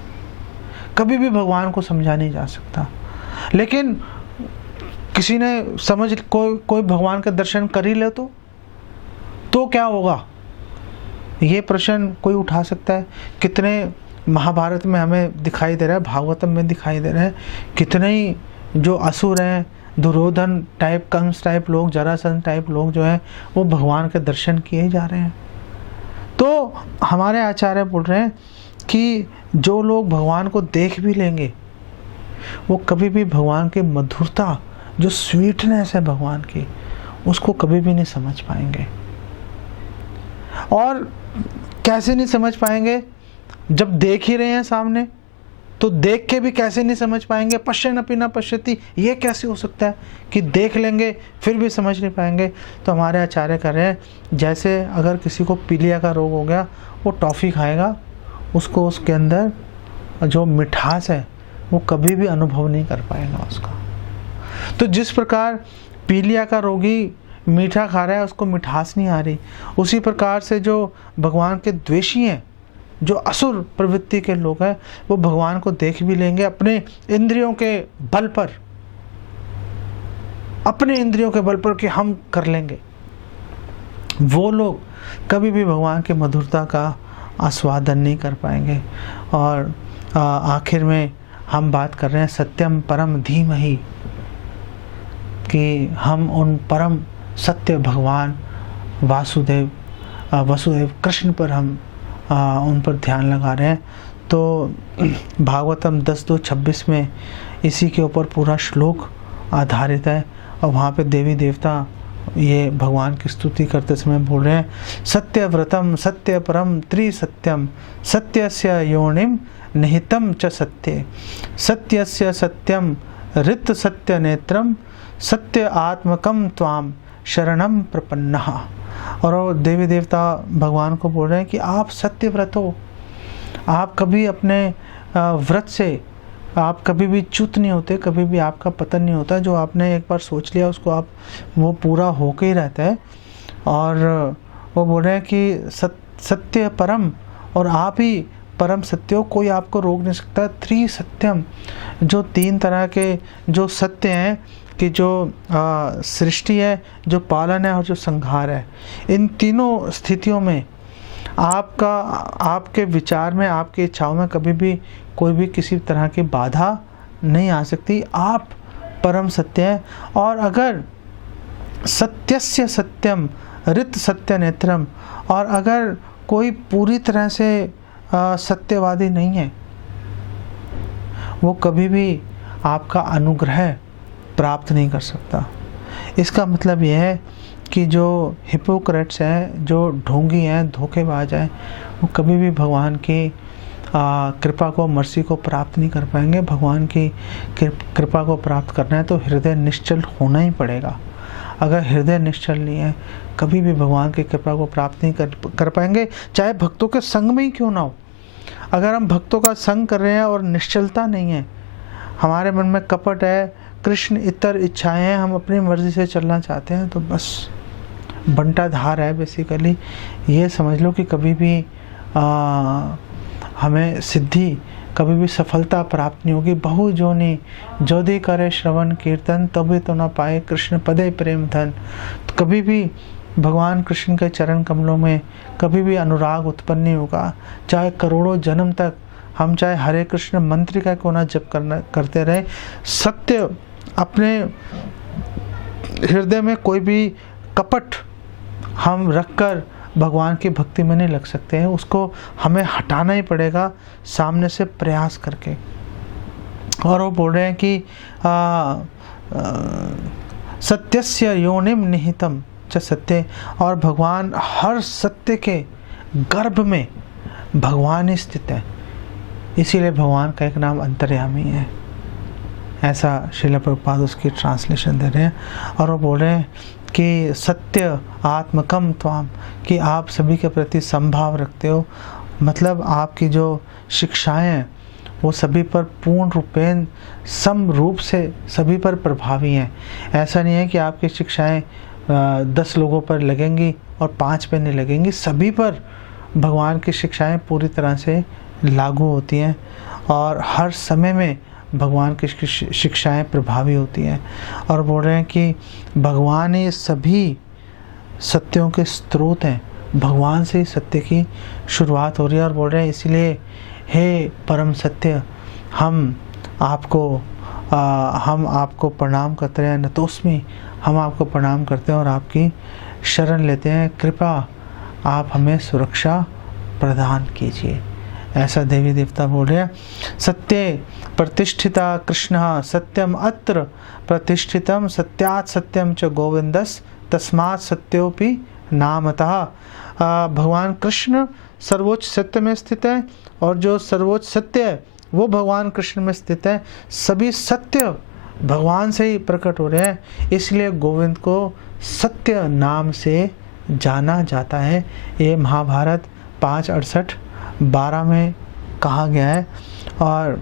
कभी भी भगवान को समझा नहीं जा सकता। लेकिन किसी ने कोई भगवान के दर्शन कर ही ले तो क्या होगा, ये प्रश्न कोई उठा सकता है। कितने महाभारत में हमें दिखाई दे रहा है, भागवतम में दिखाई दे रहा है, कितने ही जो असुर हैं, दुर्योधन टाइप, कंस टाइप लोग, जरासंध टाइप लोग जो हैं वो भगवान के दर्शन किए जा रहे हैं। तो हमारे आचार्य बोल रहे हैं कि जो लोग भगवान को देख भी लेंगे वो कभी भी भगवान की मधुरता, जो स्वीटनेस है भगवान की, उसको कभी भी नहीं समझ पाएंगे। और कैसे नहीं समझ पाएंगे, जब देख ही रहे हैं सामने तो देख के भी कैसे नहीं समझ पाएंगे। पश्यन्नपि न पश्यति, ये कैसे हो सकता है कि देख लेंगे फिर भी समझ नहीं पाएंगे। तो हमारे आचार्य कह रहे हैं जैसे अगर किसी को पीलिया का रोग हो गया, वो टॉफ़ी खाएगा, उसको उसके अंदर जो मिठास है वो कभी भी अनुभव नहीं कर पाएगा उसका। तो जिस प्रकार पीलिया का रोगी मीठा खा रहा है, उसको मिठास नहीं आ रही, उसी प्रकार से जो भगवान के द्वेषी हैं, जो असुर प्रवृत्ति के लोग हैं, वो भगवान को देख भी लेंगे अपने इंद्रियों के बल पर कि हम कर लेंगे। वो लोग कभी भी भगवान के मधुरता का आस्वादन नहीं कर पाएंगे। और आखिर में हम बात कर रहे हैं सत्यम परम धीमहि, कि हम उन परम सत्य भगवान वासुदेव कृष्ण पर हम उन पर ध्यान लगा रहे हैं। तो भागवतम 10.2.26 में इसी के ऊपर पूरा श्लोक आधारित है। और वहाँ पे देवी देवता ये भगवान की स्तुति करते समय बोल रहे हैं सत्यव्रतम सत्य परम त्रिसत्यम सत्यस्य योनिम निहितम च सत्ये सत्यस्य सत्यम ऋत सत्य नेत्रम सत्य आत्मकम त्वाम शरणम प्रपन्नः। और देवी देवता भगवान को बोल रहे हैं कि आप सत्यव्रत हो, आप कभी अपने व्रत से आप कभी भी च्युत नहीं होते, कभी भी आपका पतन नहीं होता। जो आपने एक बार सोच लिया उसको आप वो पूरा होके ही रहता है। और वो बोल रहे हैं कि सत्य परम, और आप ही परम सत्य हो, कोई आपको रोक नहीं सकता। त्रिसत्यम, जो 3 तरह के जो सत्य हैं, कि जो सृष्टि है, जो पालन है और जो संहार है, इन तीनों स्थितियों में आपके विचार में, आपकी इच्छाओं में कभी भी कोई भी किसी तरह की बाधा नहीं आ सकती। आप परम सत्य हैं। और अगर सत्यस्य सत्यम ऋत सत्य नेत्रम, और अगर कोई पूरी तरह से सत्यवादी नहीं है, वो कभी भी आपका अनुग्रह प्राप्त नहीं कर सकता। इसका मतलब यह है कि जो हिपोक्रेट्स हैं, जो ढोंगी हैं, धोखेबाज हैं, वो कभी भी भगवान की कृपा को, मर्सी को प्राप्त नहीं कर पाएंगे। भगवान की कृपा को प्राप्त करना है तो हृदय निश्चल होना ही पड़ेगा। अगर हृदय निश्चल नहीं है, कभी भी भगवान की कृपा को प्राप्त नहीं कर पाएंगे, चाहे भक्तों के संग में ही क्यों ना हो। अगर हम भक्तों का संग कर रहे हैं और निश्चलता नहीं है, हमारे मन में कपट है, कृष्ण इतर इच्छाएं हैं, हम अपनी मर्जी से चलना चाहते हैं, तो बस बंटा धार है बेसिकली। ये समझ लो कि कभी भी हमें सिद्धि कभी भी सफलता प्राप्त नहीं होगी। बहु जोनि जोधि करे श्रवण कीर्तन, तभी तो ना पाए कृष्ण पदे प्रेम धन। तो कभी भी भगवान कृष्ण के चरण कमलों में कभी भी अनुराग उत्पन्न नहीं होगा। चाहे करोड़ों जन्म तक हम चाहे हरे कृष्ण मंत्र का क्यों ना जप करते रहे, सत्य अपने हृदय में कोई भी कपट हम रखकर भगवान की भक्ति में नहीं लग सकते हैं। उसको हमें हटाना ही पड़ेगा सामने से प्रयास करके। और वो बोल रहे हैं कि सत्यस्य योनिम निहितम च सत्य, और भगवान हर सत्य के गर्भ में भगवान ही स्थित है, इसीलिए भगवान का एक नाम अंतर्यामी है। ऐसा श्रील प्रभुपाद उसकी ट्रांसलेशन दे रहे हैं। और वो बोल रहे हैं कि सत्य आत्मकम त्वाम, कि आप सभी के प्रति संभाव रखते हो, मतलब आपकी जो शिक्षाएं हैं वो सभी पर पूर्ण रूपेण सम रूप से सभी पर प्रभावी हैं। ऐसा नहीं है कि आपकी शिक्षाएं 10 लोगों पर लगेंगी और 5 पे नहीं लगेंगी, सभी पर भगवान की शिक्षाएं पूरी तरह से लागू होती हैं और हर समय में भगवान की शिक्षाएं प्रभावी होती हैं। और बोल रहे हैं कि भगवान ही सभी सत्यों के स्रोत हैं, भगवान से ही सत्य की शुरुआत हो रही है। और बोल रहे हैं इसीलिए हे परम सत्य, हम आपको प्रणाम करते हैं, नतोस्मि, हम आपको प्रणाम करते हैं और आपकी शरण लेते हैं, कृपा आप हमें सुरक्षा प्रदान कीजिए। ऐसा देवी देवता बोल रहे हैं। सत्य प्रतिष्ठिता कृष्ण सत्यम अत्र प्रतिष्ठितम, सत्यात् सत्यम च गोविंदस तस्मात् सत्योपि नामतः। भगवान कृष्ण सर्वोच्च सत्य में स्थित है और जो सर्वोच्च सत्य है वो भगवान कृष्ण में स्थित है। सभी सत्य भगवान से ही प्रकट हो रहे हैं, इसलिए गोविंद को सत्य नाम से जाना जाता है। ये महाभारत 5:68-12 में कहा गया है। और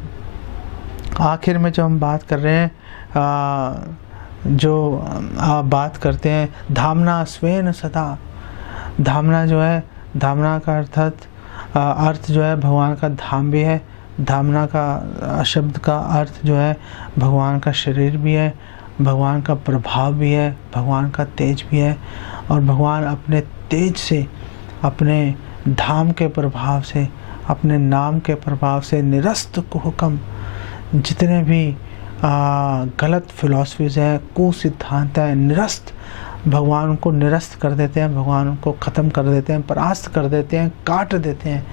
आखिर में जो हम बात कर रहे हैं, बात करते हैं धामना स्वेन सदा। धामना जो है, धामना का अर्थ जो है भगवान का धाम भी है। धामना का शब्द का अर्थ जो है भगवान का शरीर भी है, भगवान का प्रभाव भी है, भगवान का तेज भी है। और भगवान अपने तेज से, अपने धाम के प्रभाव से, अपने नाम के प्रभाव से निरस्त कुहुकम, जितने भी गलत फिलॉसफीज हैं, कुसिद्धांत हैं, निरस्त, भगवान उनको निरस्त कर देते हैं, भगवान उनको ख़त्म कर देते हैं, परास्त कर देते हैं, काट देते हैं।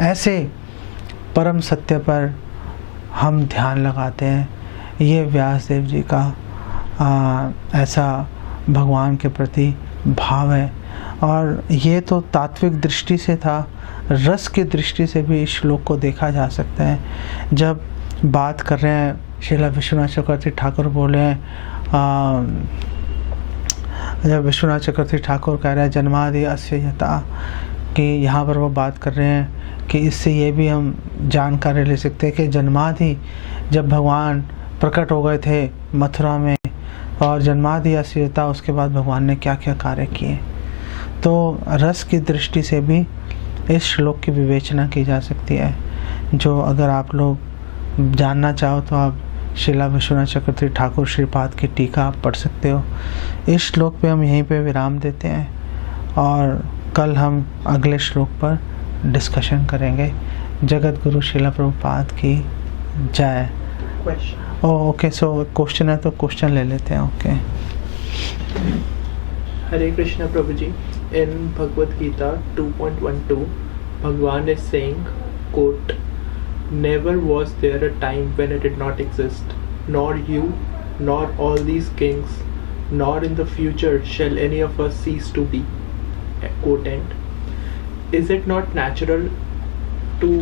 ऐसे परम सत्य पर हम ध्यान लगाते हैं। ये व्यासदेव जी का ऐसा भगवान के प्रति भाव है। और ये तो तात्विक दृष्टि से था, रस की दृष्टि से भी इस श्लोक को देखा जा सकता है। जब बात कर रहे हैं श्रील विश्वनाथ चक्रवर्ती ठाकुर बोले हैं, जब विश्वनाथ चक्रवर्ती ठाकुर कह रहे हैं जन्मादि अस्य यथा, कि यहाँ पर वो बात कर रहे हैं कि इससे ये भी हम जानकारी ले सकते हैं कि जन्मादि जब भगवान प्रकट हो गए थे मथुरा में और जन्मादि अस्य यथा, उसके बाद भगवान ने क्या क्या कार्य किए। तो रस की दृष्टि से भी इस श्लोक की विवेचना की जा सकती है। जो अगर आप लोग जानना चाहो तो आप श्रीला विश्वनाथ चक्रवर्ती ठाकुर श्रीपाद की टीका आप पढ़ सकते हो। इस श्लोक पे हम यहीं पे विराम देते हैं और कल हम अगले श्लोक पर डिस्कशन करेंगे। जगत गुरु श्रीला प्रभुपाद की जय। ओके, सो क्वेश्चन है तो क्वेश्चन ले लेते हैं। ओके, हरे कृष्णा प्रभु ji. In Bhagavad Gita 2.12, Bhagwan is saying, quote, "Never was there a time when it did not exist, nor you, nor all these kings, nor in the future shall any of us cease to be." Quote end. Is it not natural to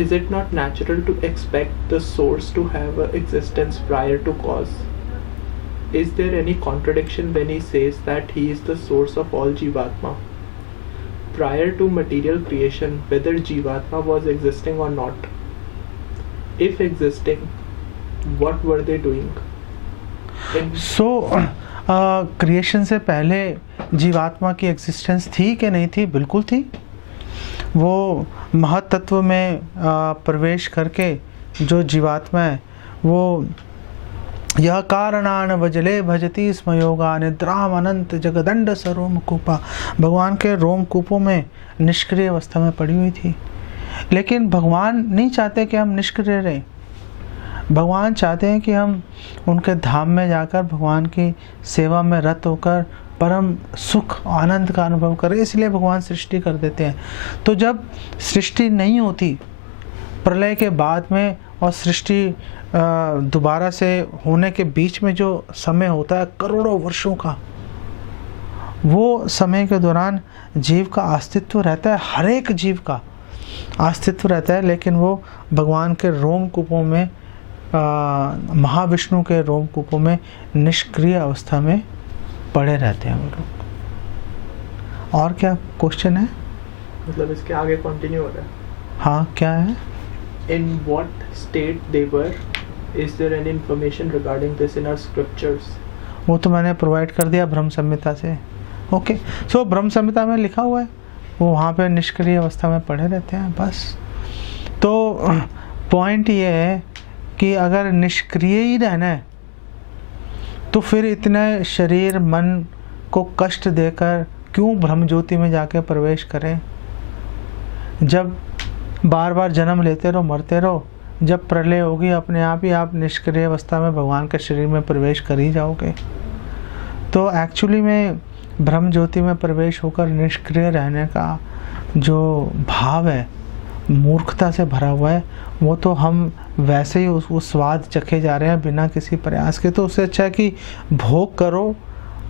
Is it not natural to expect the source to have an existence prior to cause? Is there any contradiction when he says that he is the source of all Jivatma? Prior to material creation, whether Jivatma was existing or not? If existing, what were they doing? Creation से पहले जीवात्मा की existence थी कि नहीं थी? बिल्कुल थी। वो महत्त्व में प्रवेश करके जो जीवात्मा है वो यह कारणान वजले भजती स्म योगा निद्राम अनंत जगदंड सरोम कूपा, भगवान के रोम कूपों में निष्क्रिय अवस्था में पड़ी हुई थी। लेकिन भगवान नहीं चाहते कि हम निष्क्रिय रहें। भगवान चाहते हैं कि हम उनके धाम में जाकर भगवान की सेवा में रत होकर परम सुख आनंद का अनुभव करें। इसलिए भगवान सृष्टि कर देते हैं। तो जब सृष्टि नहीं होती प्रलय के बाद में और सृष्टि दोबारा से होने के बीच में जो समय होता है करोड़ों वर्षों का, वो समय के दौरान जीव का अस्तित्व रहता है, हर एक जीव का अस्तित्व रहता है। लेकिन वो भगवान के रोम कूपों में, महाविष्णु के रोम कूपों में निष्क्रिय अवस्था में पड़े रहते हैं वो लोग। और क्या क्वेश्चन है? मतलब इसके आगे कंटिन्यू हो रहा है। हाँ, क्या है? In what state they were? Is there any information regarding this in our scriptures? वो तो मैंने प्रोवाइड कर दिया ब्रह्म संहिता से। ओके, सो ब्रह्म संहिता में लिखा हुआ है वो वहाँ पे निष्क्रिय अवस्था में पड़े रहते हैं बस। तो पॉइंट ये है कि अगर निष्क्रिय ही रहना है तो फिर इतने शरीर मन को कष्ट देकर क्यों ब्रह्म ज्योति में जाके प्रवेश करें? जब बार बार जन्म लेते रहो, मरते रहो, जब प्रलय होगी अपने आप ही आप निष्क्रिय अवस्था में भगवान के शरीर में प्रवेश कर ही जाओगे। तो एक्चुअली में ब्रह्म ज्योति में प्रवेश होकर निष्क्रिय रहने का जो भाव है मूर्खता से भरा हुआ है। वो तो हम वैसे ही उस स्वाद चखे जा रहे हैं बिना किसी प्रयास के। तो उससे अच्छा है कि भोग करो,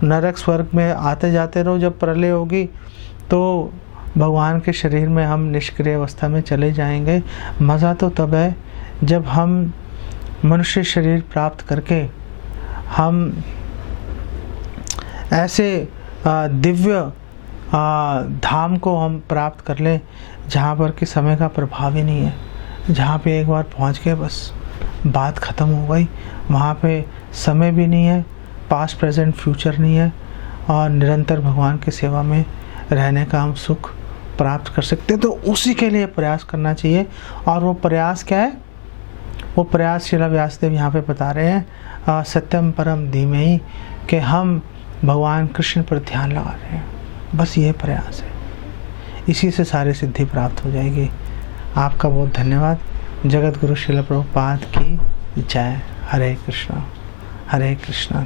नरक स्वर्ग में आते जाते रहो। जब प्रलय होगी तो भगवान के शरीर में हम निष्क्रिय अवस्था में चले जाएंगे। मज़ा तो तब है जब हम मनुष्य शरीर प्राप्त करके हम ऐसे दिव्य धाम को हम प्राप्त कर लें जहाँ पर कि समय का प्रभाव ही नहीं है, जहाँ पे एक बार पहुँच गए बस बात ख़त्म हो गई। वहाँ पे समय भी नहीं है, पास्ट प्रेजेंट फ्यूचर नहीं है, और निरंतर भगवान की सेवा में रहने का हम सुख प्राप्त कर सकते हैं। तो उसी के लिए प्रयास करना चाहिए। और वो प्रयास क्या है? वो प्रयास श्रील व्यासदेव यहाँ पे बता रहे हैं, सत्यम परम धीमहि, कि हम भगवान कृष्ण पर ध्यान लगा रहे हैं। बस ये प्रयास है, इसी से सारी सिद्धि प्राप्त हो जाएगी। आपका बहुत धन्यवाद। जगत गुरु श्रील प्रभुपाद की जय। हरे कृष्णा हरे कृष्णा।